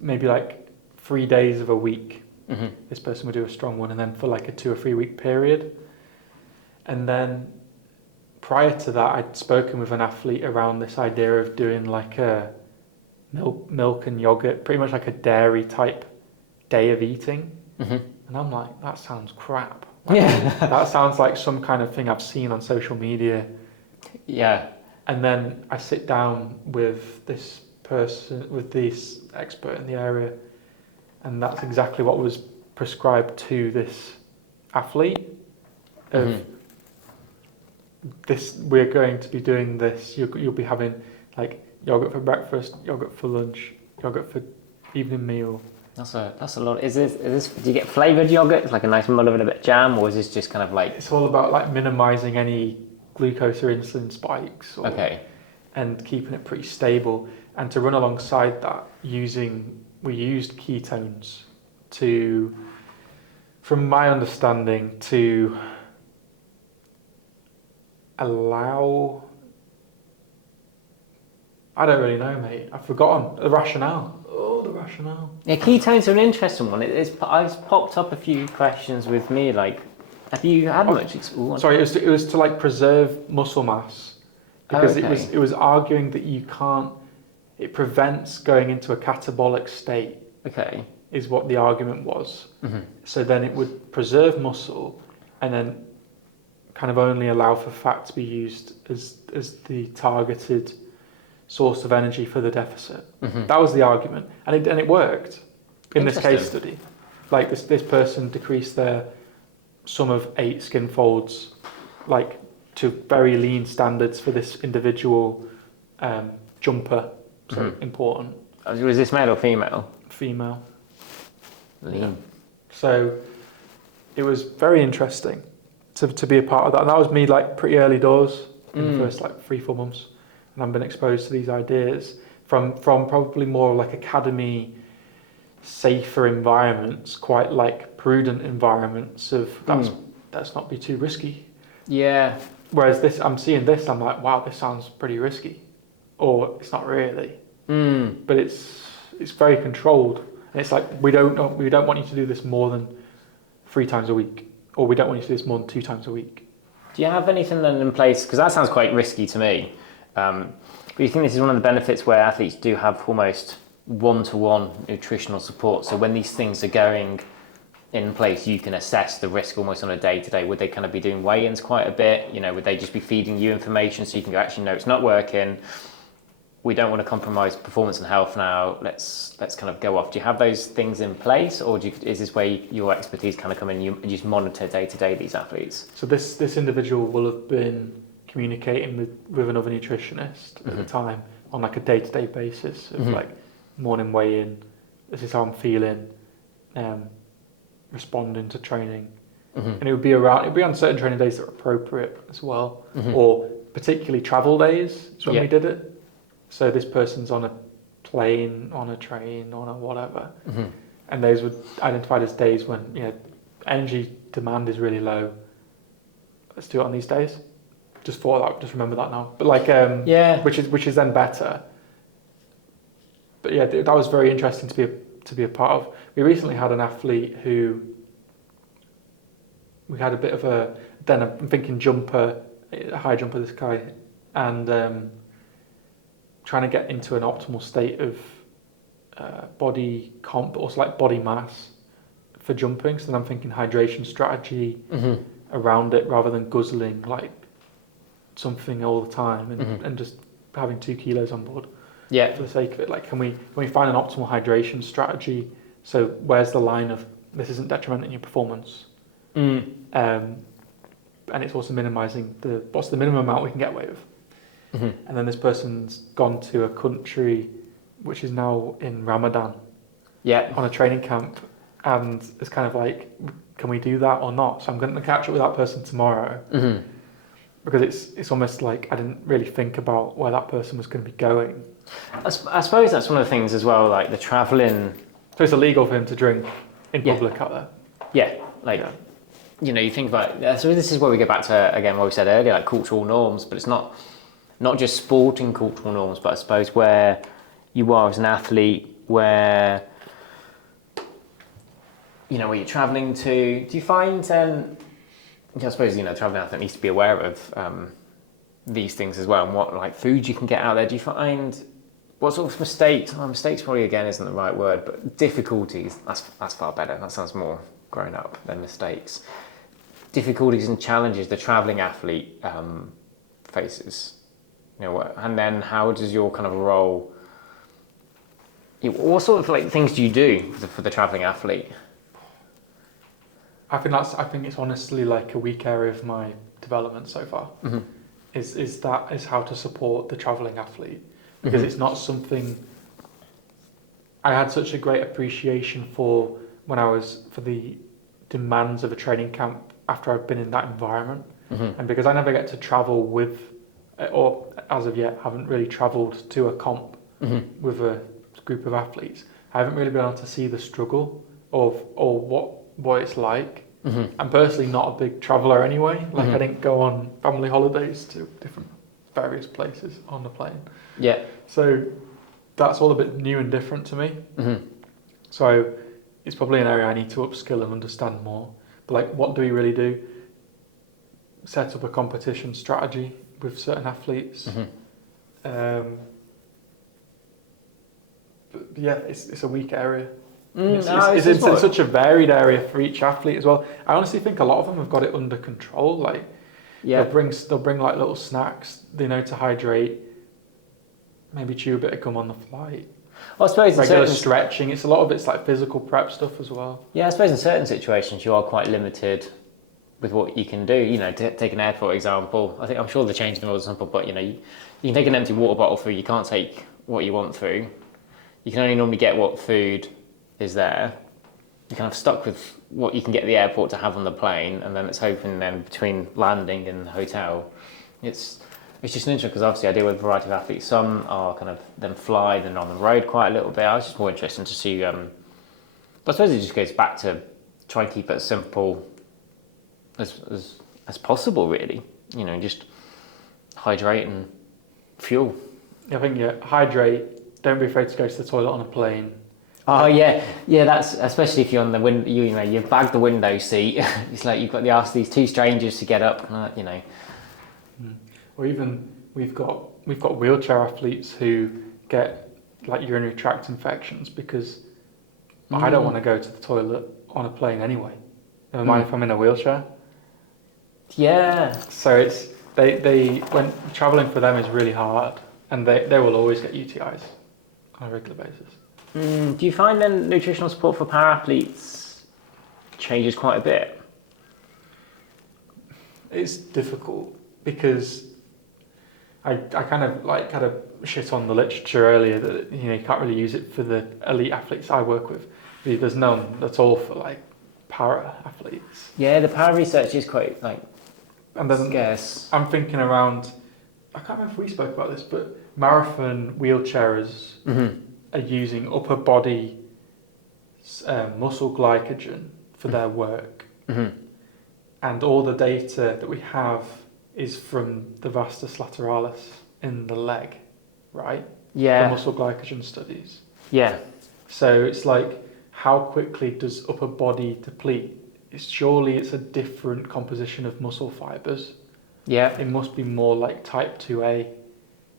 maybe like 3 days of a week. Mm-hmm. This person would do a strong one, and then for like a 2 or 3 week period. And then prior to that, I'd spoken with an athlete around this idea of doing like a milk and yogurt, pretty much like a dairy type day of eating. Mm-hmm. And I'm like, that sounds crap. Yeah. That sounds like some kind of thing I've seen on social media. Yeah. And then I sit down with this person, with this expert in the area, and that's exactly what was prescribed to this athlete. Of Mm-hmm. this, we're going to be doing this. You'll be having like yogurt for breakfast, yogurt for lunch, yogurt for evening meal. That's a lot. Is this? Do you get flavoured yogurt, like a nice muddle with a bit of jam, or is this just kind of like? It's all about like minimising any glucose or insulin spikes. Okay. And keeping it pretty stable. And to run alongside that, we used ketones to, from my understanding, to allow, I don't really know, mate. I've forgotten the rationale. Oh, the rationale. Yeah, ketones are an interesting one. It's popped up a few questions with me, like, have you had much experience? Sorry, it was to like preserve muscle mass, because Okay. it was arguing that you can't. It prevents going into a catabolic state. Okay. Is what the argument was. Mm-hmm. So then it would preserve muscle, and then kind of only allow for fat to be used as the targeted source of energy for the deficit. Mm-hmm. That was the argument, and it worked in this case Interesting. study. Like this person decreased their sum of 8 skin folds, like to very lean standards for this individual jumper. So Mm-hmm. important. Was this male or female? Female. Lean. Yeah. So it was very interesting to be a part of that. And that was me like pretty early doors in the first like 3-4 months. And I've been exposed to these ideas from probably more like academy, safer environments, quite like prudent environments of let's not be too risky. Yeah. Whereas this, I'm seeing this, I'm like, wow, this sounds pretty risky. Or it's not really. But it's very controlled. And it's like, we don't want you to do this more than 3 times a week, or we don't want you to do this more than 2 times a week. Do you have anything then in place? Because that sounds quite risky to me. But you think this is one of the benefits where athletes do have almost one-to-one nutritional support? So when these things are going in place, you can assess the risk almost on a day-to-day. Would they kind of be doing weigh-ins quite a bit? You know, would they just be feeding you information so you can go, actually, no, it's not working? we don't want to compromise performance and health now, let's kind of go off. Do you have those things in place, or is this where your expertise kind of come in, you just monitor day to day these athletes? So this individual will have been communicating with another nutritionist at the time on like a day-to-day basis of like morning weigh-in, this is how I'm feeling, responding to training. And it would be on certain training days that are appropriate as well, or particularly travel days is when we did it. So this person's on a plane, on a train, on a whatever, and those were identified as days when energy demand is really low. Let's do it on these days. Just remember that now. But like which is then better. But yeah, that was very interesting to be a part of. We recently had an athlete who we had a bit of then I'm thinking jumper, a high jumper, this guy, and trying to get into an optimal state of body comp, also like body mass for jumping. So then I'm thinking hydration strategy around it rather than guzzling like something all the time and just having 2 kilos on board. Yeah. For the sake of it, like can we find an optimal hydration strategy? So where's the line of this isn't detrimenting your performance, and it's also minimising what's the minimum amount we can get away with. And then this person's gone to a country which is now in Ramadan, on a training camp, and it's kind of like, can we do that or not? So I'm going to catch up with that person tomorrow, because it's almost like I didn't really think about where that person was going to be going. I suppose that's one of the things as well, like the travelling. So it's illegal for him to drink in public out there. Yeah, you think about. So this is where we go back to again what we said earlier, like cultural norms, but it's not just sporting cultural norms, but I suppose where you are as an athlete, where where you're travelling to. Do you find I suppose travelling athlete needs to be aware of these things as well, and what like food you can get out there. Do you find what sort of mistakes? Mistakes probably again isn't the right word, but difficulties. That's far better. That sounds more grown up than mistakes. Difficulties and challenges the travelling athlete faces. And then how does your kind of role? What sort of like things do you do for the travelling athlete? I think it's honestly like a weak area of my development so far. Is how to support the travelling athlete, because it's not something I had such a great appreciation for when I was for the demands of a training camp after I've been in that environment, and because I never get to travel with, or as of yet haven't really travelled to a comp with a group of athletes, I haven't really been able to see the struggle or what it's like. I'm personally not a big traveller anyway. Like I didn't go on family holidays to different various places on the plane. Yeah. So that's all a bit new and different to me. So it's probably an area I need to upskill and understand more. But like, what do we really do? Set up a competition strategy with certain athletes. But yeah, it's a weak area. It's in such a varied area for each athlete as well. I honestly think a lot of them have got it under control. Like, they'll bring like little snacks, to hydrate. Maybe chew a bit of gum on the flight. Well, I suppose regular stretching. It's a lot of it's like physical prep stuff as well. Yeah, I suppose in certain situations you are quite limited with what you can do. Take an airport example. I'm sure they're changing the rules or something, but you can take an empty water bottle through. You can't take what you want through. You can only normally get what food is there. You're kind of stuck with what you can get at the airport to have on the plane, and then it's hoping then between landing and the hotel. It's just interesting because obviously I deal with a variety of athletes. Some are kind of then fly, then on the road quite a little bit. I was just more interested to see. But I suppose it just goes back to try and keep it as simple as possible, really. Just hydrate and fuel. I think hydrate. Don't be afraid to go to the toilet on a plane. Oh yeah. That's especially if you're on the you've bagged the window seat. It's like you've got to ask these 2 strangers to get up. Or even we've got wheelchair athletes who get like urinary tract infections because I don't want to go to the toilet on a plane anyway. Never mind if I'm in a wheelchair. Yeah. So it's they when traveling for them is really hard. and they will always get UTIs on a regular basis. Do you find then nutritional support for para athletes changes quite a bit? It's difficult because I kind of shit on the literature earlier that you can't really use it for the elite athletes I work with. There's none at all for like para athletes. Yeah, the para research is quite And then scarce. I'm thinking around. I can't remember if we spoke about this, but marathon wheelchairers are using upper body muscle glycogen for their work, and all the data that we have is from the vastus lateralis in the leg, right? Yeah. The muscle glycogen studies. Yeah. So it's like, how quickly does upper body deplete? Surely it's a different composition of muscle fibers. Yeah. It must be more like type 2A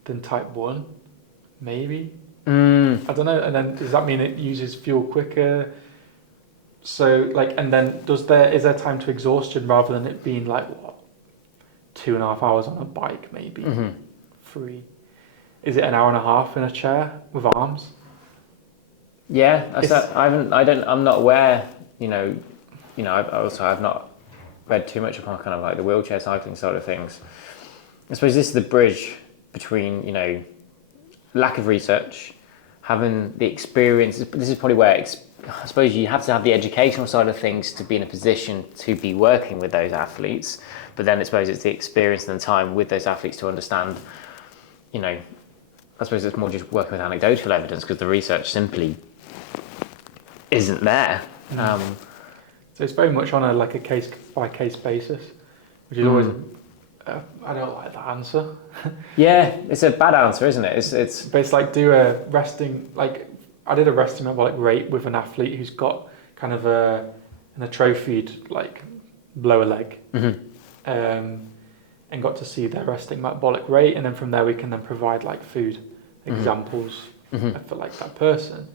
than type 1, maybe. I don't know. And then does that mean it uses fuel quicker? So and then is there time to exhaustion rather than it being like what, 2.5 hours on a bike maybe, 3? Is it an hour and a half in a chair with arms? Yeah, I'm not aware. I've not read too much upon kind of like the wheelchair cycling side of things. I suppose this is the bridge between lack of research, having the experience. This is probably where I suppose you have to have the educational side of things to be in a position to be working with those athletes. But then I suppose it's the experience and the time with those athletes to understand. I suppose it's more just working with anecdotal evidence because the research simply isn't there. So it's very much on a case by case basis, which is always. I don't like that answer. Yeah, it's a bad answer, isn't it? It's. But it's like do a resting I did a resting metabolic rate with an athlete who's got kind of an atrophied lower leg, and got to see their resting metabolic rate, and then from there we can then provide food examples for that person.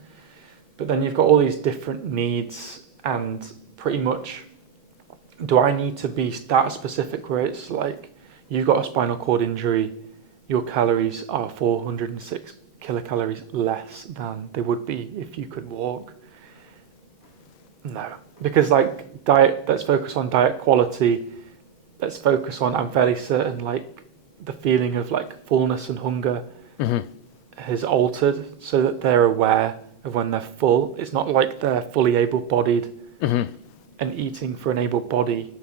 But then you've got all these different needs, and pretty much, do I need to be that specific where it's you've got a spinal cord injury, your calories are 406 kilocalories less than they would be if you could walk? No, because diet, let's focus on diet quality. Let's focus on, I'm fairly certain the feeling of fullness and hunger has altered so that they're aware of when they're full. It's not like they're fully able-bodied and eating for an able body.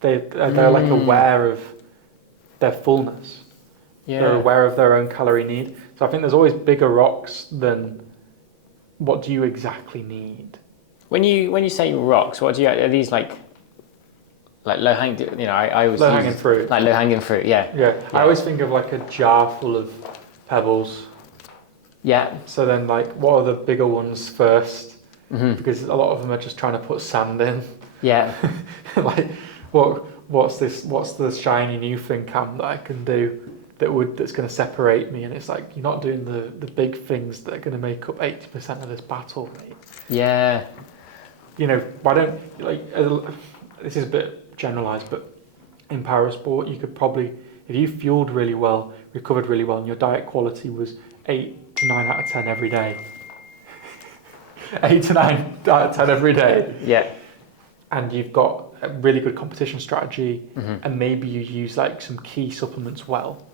They're aware of their fullness. Yeah. They're aware of their own calorie need. So I think there's always bigger rocks than what do you exactly need. When you say rocks, what do you, are these like low hanging? I always low hanging fruit. Like low hanging fruit, yeah. Yeah. I always think of a jar full of pebbles. Yeah. So then what are the bigger ones first? Because a lot of them are just trying to put sand in. Yeah. What's the shiny new thing, Cam, that I can do that's going to separate me? And it's you're not doing the big things that are going to make up 80% of this battle, mate. Yeah. Why don't this is a bit generalised, but in para sport you could probably, if you fueled really well, recovered really well, and your diet quality was 8 to 9 out of 10 every day. 8 to 9 out of 10 every day. Yeah. And you've got a really good competition strategy, and maybe you use some key supplements well,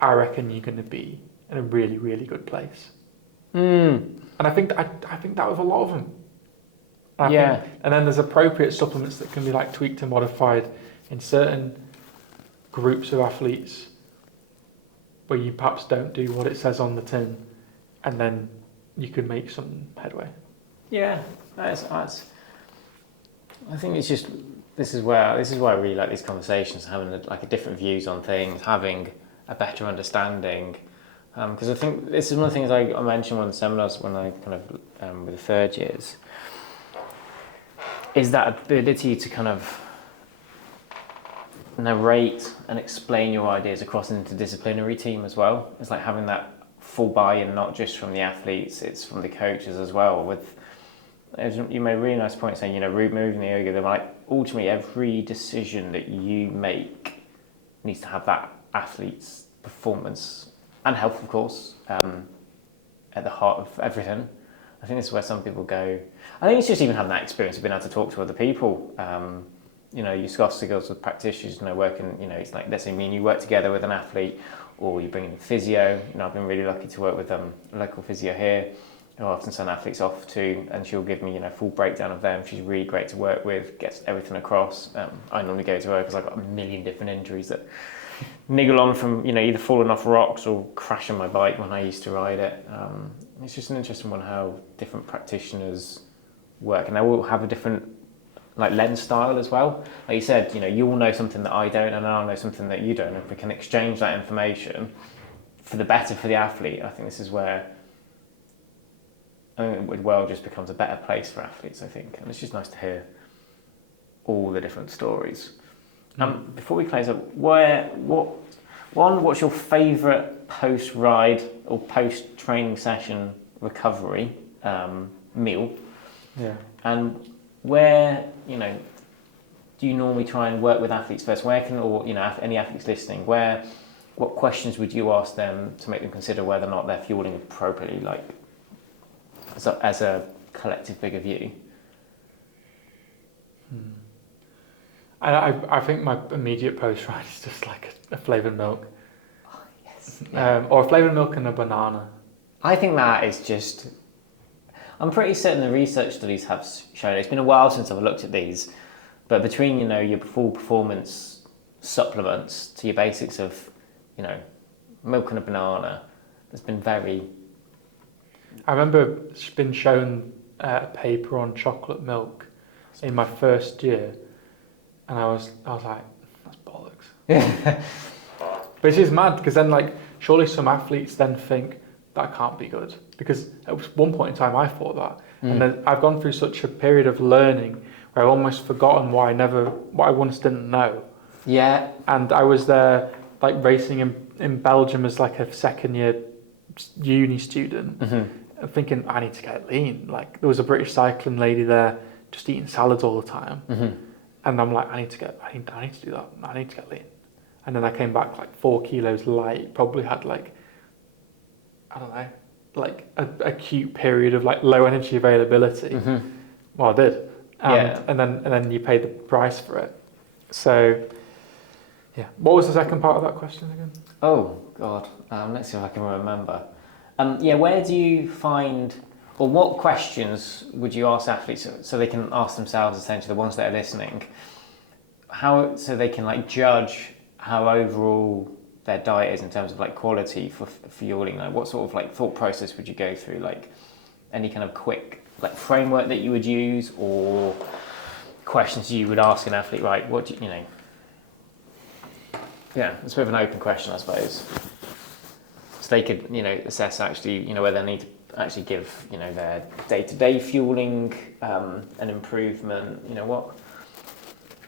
I reckon you're going to be in a really, really good place. And I think that with a lot of them. And then there's appropriate supplements that can be tweaked and modified in certain groups of athletes where you perhaps don't do what it says on the tin, and then you could make some headway. Yeah, that's. I think it's just this is why I really like these conversations, having a different views on things, having a better understanding. Because I think this is one of the things I mentioned on the seminars when I kind of with the third years, is that ability to kind of narrate and explain your ideas across an interdisciplinary team as well. It's having that full buy-in, not just from the athletes, it's from the coaches as well. You made a really nice point saying, root moving the yoga, they're ultimately every decision that you make needs to have that athlete's performance and health, of course, at the heart of everything. I think this is where some people go. I think it's just even having that experience of being able to talk to other people. You soft skills with practitioners, working, it's like, let's say me and you work together with an athlete, or you bring in a physio. I've been really lucky to work with a local physio here, who I often send athletes off to, and she'll give me, full breakdown of them. She's really great to work with, gets everything across. I normally go to her because I've got a million different injuries that niggle on from, either falling off rocks or crashing my bike when I used to ride it. It's just an interesting one how different practitioners work, and they all have a different lens style as well. Like you said, you all know something that I don't, and I'll know something that you don't. If we can exchange that information for the better for the athlete, I think this is where the world just becomes a better place for athletes, I think. And it's just nice to hear all the different stories. Before we close up, what's your favourite post-ride or post-training session recovery meal? Yeah. And where, do you normally try and work with athletes first? Any athletes listening, what questions would you ask them to make them consider whether or not they're fueling appropriately, as a collective bigger view? I think my immediate post-ride is just like a flavoured milk. Oh, yes. Or a flavoured milk and a banana. I think that is just... I'm pretty certain the research studies have shown, it's been a while since I've looked at these, but between, your full performance supplements to your basics of, milk and a banana, there's been very... I remember it's been shown a paper on chocolate milk in my first year, and I was like, that's bollocks. Yeah. But it's mad, because then surely some athletes then think that can't be good, because at one point in time I thought that, and then I've gone through such a period of learning where I've almost forgotten what I once didn't know. Yeah. And I was there racing in Belgium as a second year uni student, thinking I need to get lean. There was a British cycling lady there just eating salads all the time, and I'm like, I need to do that. I need to get lean. And then I came back 4 kilos light. Probably had I don't know, a acute period of low energy availability. Well, I did, and then you pay the price for it. So, yeah. What was the second part of that question again? Oh God, let's see if I can remember. Where do you find, or what questions would you ask athletes so they can ask themselves, essentially the ones that are listening, so they can judge how overall their diet is in terms of quality for fueling? What sort of thought process would you go through? Any kind of quick framework that you would use, or questions you would ask an athlete? Right, what do you know? Yeah, it's a bit of an open question, I suppose. So they could, assess actually, whether they need to actually give, their day-to-day fueling an improvement. What?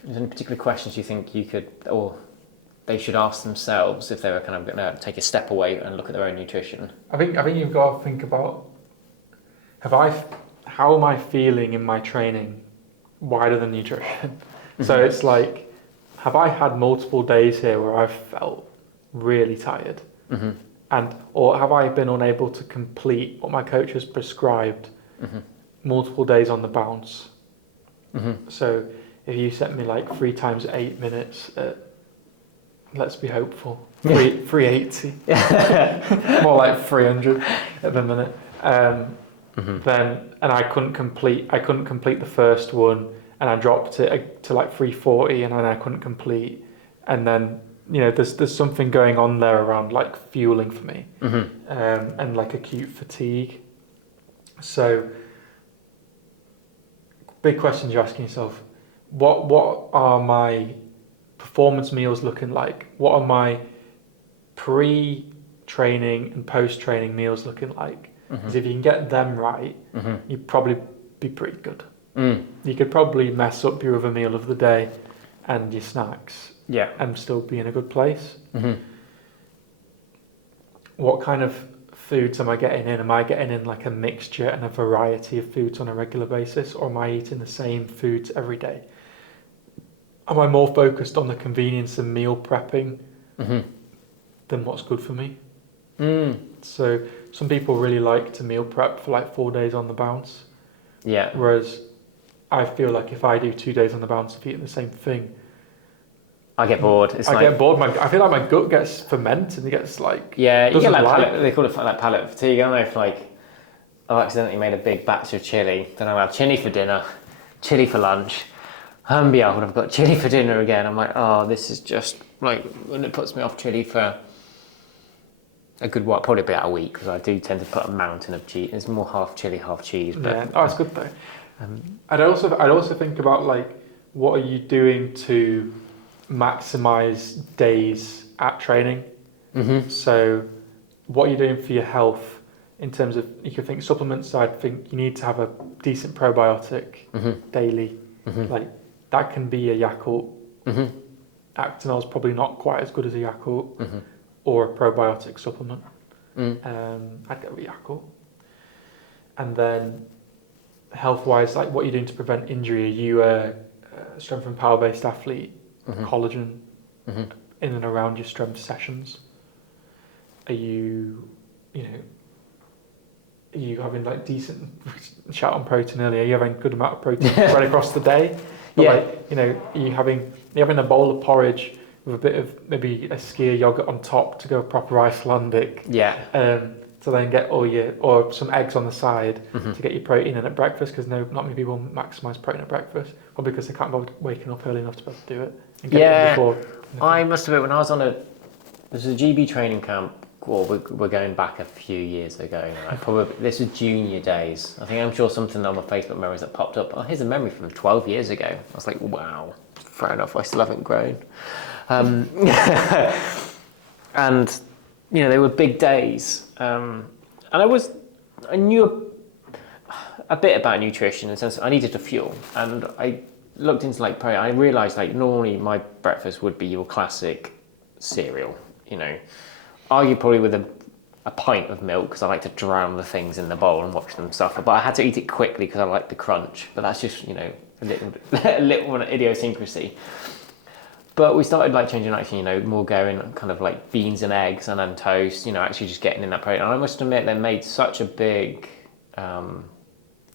Is there any particular questions you think you could, or they should ask themselves if they were kind of going to take a step away and look at their own nutrition? I think you've got to think about, how am I feeling in my training wider than nutrition? So it's have I had multiple days here where I've felt really tired? Or have I been unable to complete what my coach has prescribed multiple days on the bounce? So if you set me 3 times 8 minutes at, let's be hopeful, 380, more like 300 at the minute, then, and I couldn't complete the first one, and I dropped it to 340, and then I couldn't complete, and then there's something going on there around fueling for me, and acute fatigue. So big questions you're asking yourself: what are my performance meals looking like? What are my pre-training and post-training meals looking like? Because if you can get them right, you'd probably be pretty good. You could probably mess up your other meal of the day and your snacks, and still be in a good place. What kind of foods am I getting in? Am I getting in a mixture and a variety of foods on a regular basis, or am I eating the same foods every day? Am I more focused on the convenience of meal prepping than what's good for me. Mm. So some people really like to meal prep for like 4 days on the bounce. Yeah. Whereas I feel like if I do 2 days on the bounce of eating the same thing, I get bored. I get bored. I feel like my gut gets fermented. It gets like you get like like they call it like palate fatigue. I don't know if like I've accidentally made a big batch of chili. Then I'll have chili for dinner, chili for lunch. And I've got chili for dinner again. I'm like, oh, this is just like when it puts me off chili for a good while, probably about a week, because I do tend to put a mountain of cheese. It's more half chili, half cheese. But yeah, it's good though. I'd also think about like what are you doing to maximize days at training. Mm-hmm. So what are you doing for your health in terms of, you could think supplements, I'd think you need to have a decent probiotic daily. Like that can be a Yakult. Actinol's probably not quite as good as a Yakult or a probiotic supplement. I'd go with Yakult. And then health-wise, like what are you doing to prevent injury? Are you a strength and power-based athlete? Collagen in and around your strength sessions? Are you having like decent, shout on protein earlier, are you having a good amount of protein spread across the day? But are you having a bowl of porridge with a bit of maybe a skyr yogurt on top to go proper Icelandic? To then get or some eggs on the side to get your protein in at breakfast, because not many people maximise protein at breakfast, or because they can't bother waking up early enough to be able to do it. And get it in before. I must admit, when I was on this was a GB training camp. Well, we're going back a few years ago now. Probably this was junior days. I'm sure something on my Facebook memories that popped up. Oh, here's a memory from 12 years ago. I was like, wow, fair enough. I still haven't grown. And they were big days. And I knew a bit about nutrition in the sense I needed to fuel, and I looked into like I realised like normally my breakfast would be your classic cereal, argue probably with a pint of milk, because I like to drown the things in the bowl and watch them suffer. But I had to eat it quickly because I like the crunch. But that's just a little idiosyncrasy. But we started like changing actually, more going kind of like beans and eggs and then toast, actually just getting in that protein. And I must admit they made such a big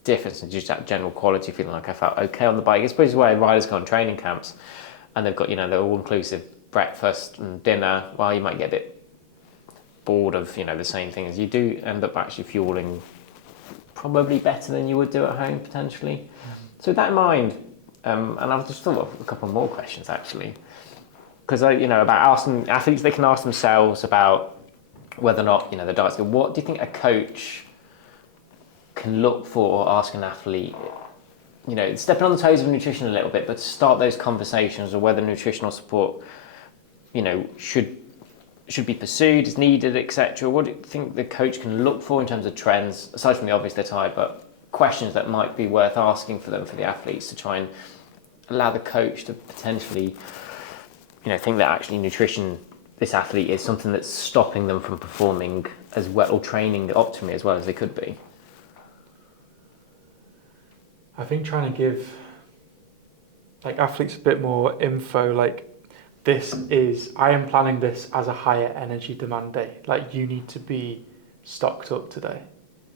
difference in just that general quality feeling. Like I felt okay on the bike. It's probably why riders go on training camps and they've got, the all-inclusive breakfast and dinner. While you might get a bit bored of, the same things, you do end up actually fueling probably better than you would do at home potentially. So with that in mind, and I've just thought of a couple more questions actually. Because about asking athletes, they can ask themselves about whether or not the diet's good. What do you think a coach can look for or ask an athlete? Stepping on the toes of nutrition a little bit, but to start those conversations or whether nutritional support, should be pursued, is needed, etc. What do you think the coach can look for in terms of trends, aside from the obvious they're tired, but questions that might be worth asking for the athletes to try and allow the coach to potentially think that actually nutrition, this athlete, is something that's stopping them from performing as well or training optimally as well as they could be? I think trying to give like athletes a bit more info, like I am planning this as a higher energy demand day. Like you need to be stocked up today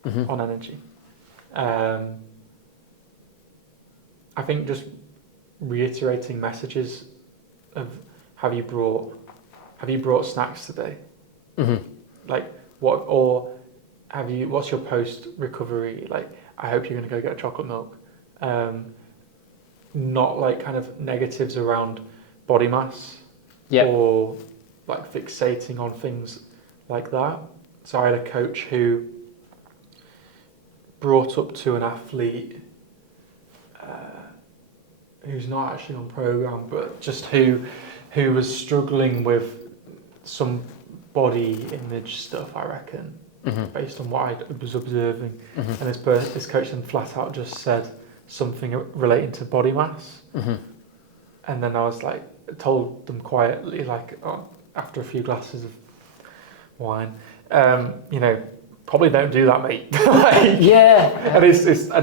on energy. I think just reiterating messages of have you brought snacks today? Like what's your post recovery? Like I hope you're going to go get a chocolate milk. Not like kind of negatives around body mass or like fixating on things like that. So I had a coach who brought up to an athlete who's not actually on program, but just who was struggling with some body image stuff, I reckon, based on what I was observing. And this coach then flat out just said something relating to body mass. And then I was like, told them quietly, like after a few glasses of wine, probably don't do that, mate. And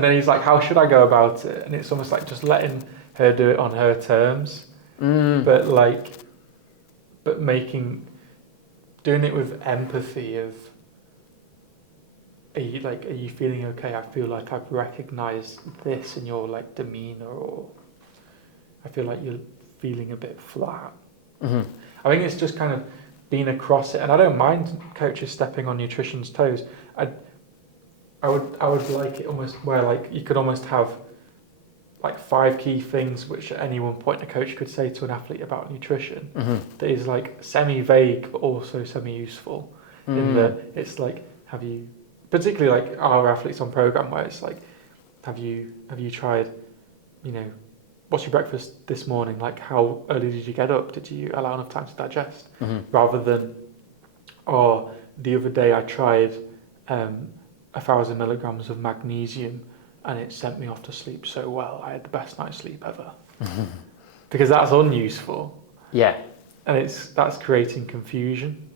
then he's like, how should I go about it? And it's almost like just letting her do it on her terms, but making doing it with empathy of, are you feeling okay? I feel like I've recognised this in your like demeanour, or I feel like you're feeling a bit flat. Mm-hmm. I think it's just kind of being across it, and I don't mind coaches stepping on nutrition's toes. I would like it almost where like you could almost have like 5 key things which at any one point a coach could say to an athlete about nutrition, that is like semi-vague but also semi-useful. In that it's like, have you, particularly like our athletes on program, where it's like, have you tried, what's your breakfast this morning? Like, how early did you get up? Did you allow enough time to digest? Rather than, oh, the other day I tried 1,000 milligrams of magnesium and it sent me off to sleep so well. I had the best night's sleep ever. Because that's unuseful. Yeah. And that's creating confusion.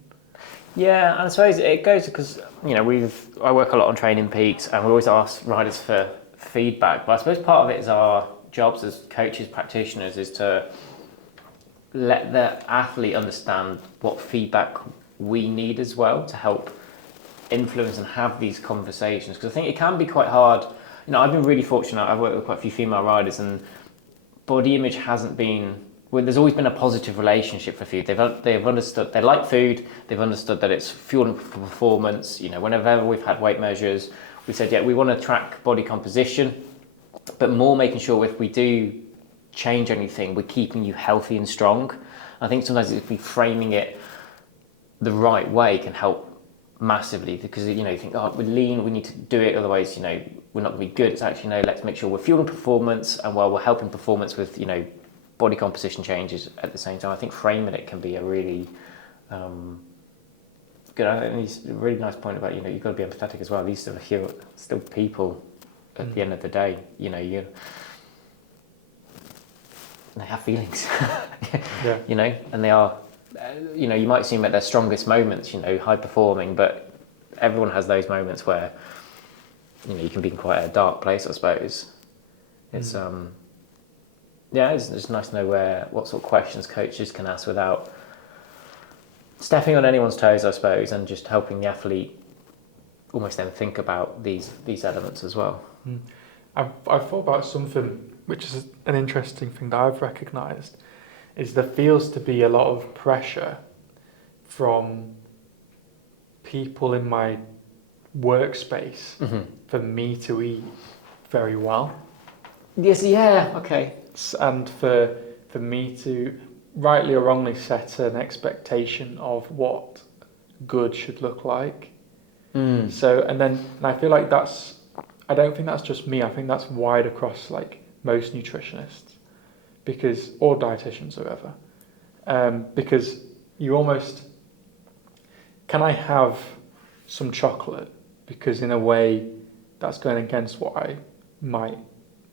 Yeah, and I suppose it goes because, I work a lot on training peaks and we always ask riders for feedback, but I suppose part of it is our jobs as coaches, practitioners, is to let the athlete understand what feedback we need as well to help influence and have these conversations, because I think it can be quite hard. I've been really fortunate. I've worked with quite a few female riders, and body image hasn't been, well, there's always been a positive relationship for food. They've understood, they like food, they've understood that it's fueling for performance. Whenever we've had weight measures, we said, yeah, we want to track body composition, but more making sure if we do change anything, we're keeping you healthy and strong. I think sometimes if we framing it the right way can help massively, because you think, oh, we're lean, we need to do it, otherwise we're not going to be good. It's actually, no, let's make sure we're fueling performance, and while we're helping performance with body composition changes at the same time. I think framing it can be a really good. I think it's a really nice point about you've got to be empathetic as well. These are still people at the end of the day. They have feelings. Yeah. And they are. You might see them at their strongest moments. High performing, but everyone has those moments where you can be in quite a dark place, I suppose. It's it's nice to know what sort of questions coaches can ask without stepping on anyone's toes, I suppose, and just helping the athlete almost then think about these elements as well. I've thought about something which is an interesting thing that I've recognised, is there feels to be a lot of pressure from people in my workspace for me to eat very well. Yes, yeah, okay. And for me to rightly or wrongly set an expectation of what good should look like. So, and I feel like I don't think that's just me. I think that's wide across like most nutritionists, or dietitians or whatever. Because you almost, can I have some chocolate? Because in a way that's going against what I might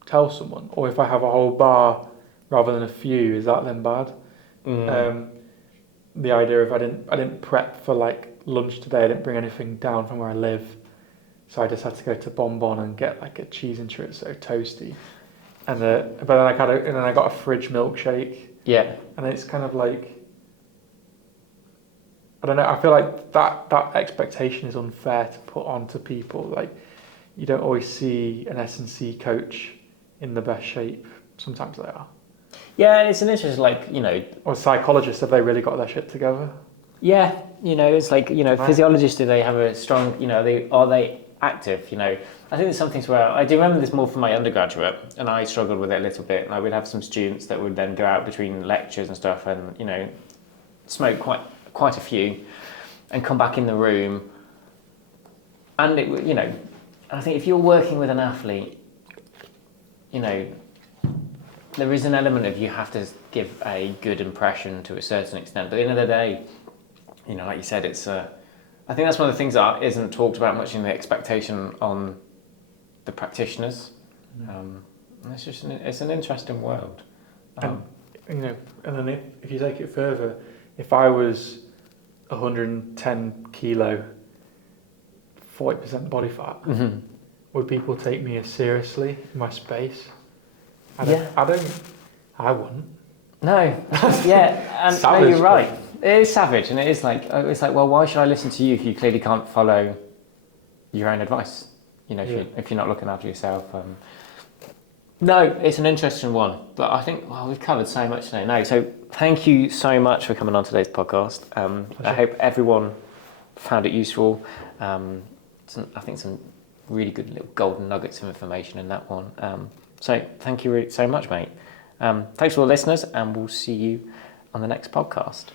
tell someone. Or if I have a whole bar rather than a few, is that then bad? The idea of I didn't prep for like lunch today. I didn't bring anything down from where I live, so I just had to go to Bon Bon and get like a cheese and chorizo toasty, and but then I got a fridge milkshake. Yeah, and it's kind of like, I don't know. I feel like that expectation is unfair to put onto people. Like, you don't always see an S&C coach in the best shape. Sometimes they are. Yeah, and it's an interesting, Or psychologists, have they really got their shit together? Yeah, it's like, physiologists, do they have a strong, are they active? I think there's some things where, I do remember this more from my undergraduate, and I struggled with it a little bit, and I would have some students that would then go out between lectures and stuff and, smoke quite a few, and come back in the room, and it would, I think if you're working with an athlete, there is an element of you have to give a good impression to a certain extent, but at the end of the day, like you said, it's I think that's one of the things that isn't talked about much in the expectation on the practitioners. It's just it's an interesting world. And then if you take it further, if I was 110 kilo, 40% body fat, would people take me as seriously in my space? I wouldn't. No, yeah, and no, you're right. It is savage, and it's like, well, why should I listen to you if you clearly can't follow your own advice? You know, if you're not looking after yourself. No, it's an interesting one, but I think we've covered so much today. No, so thank you so much for coming on today's podcast. I hope everyone found it useful. I think some really good little golden nuggets of information in that one. So thank you so much, mate. Thanks to all the listeners, and we'll see you on the next podcast.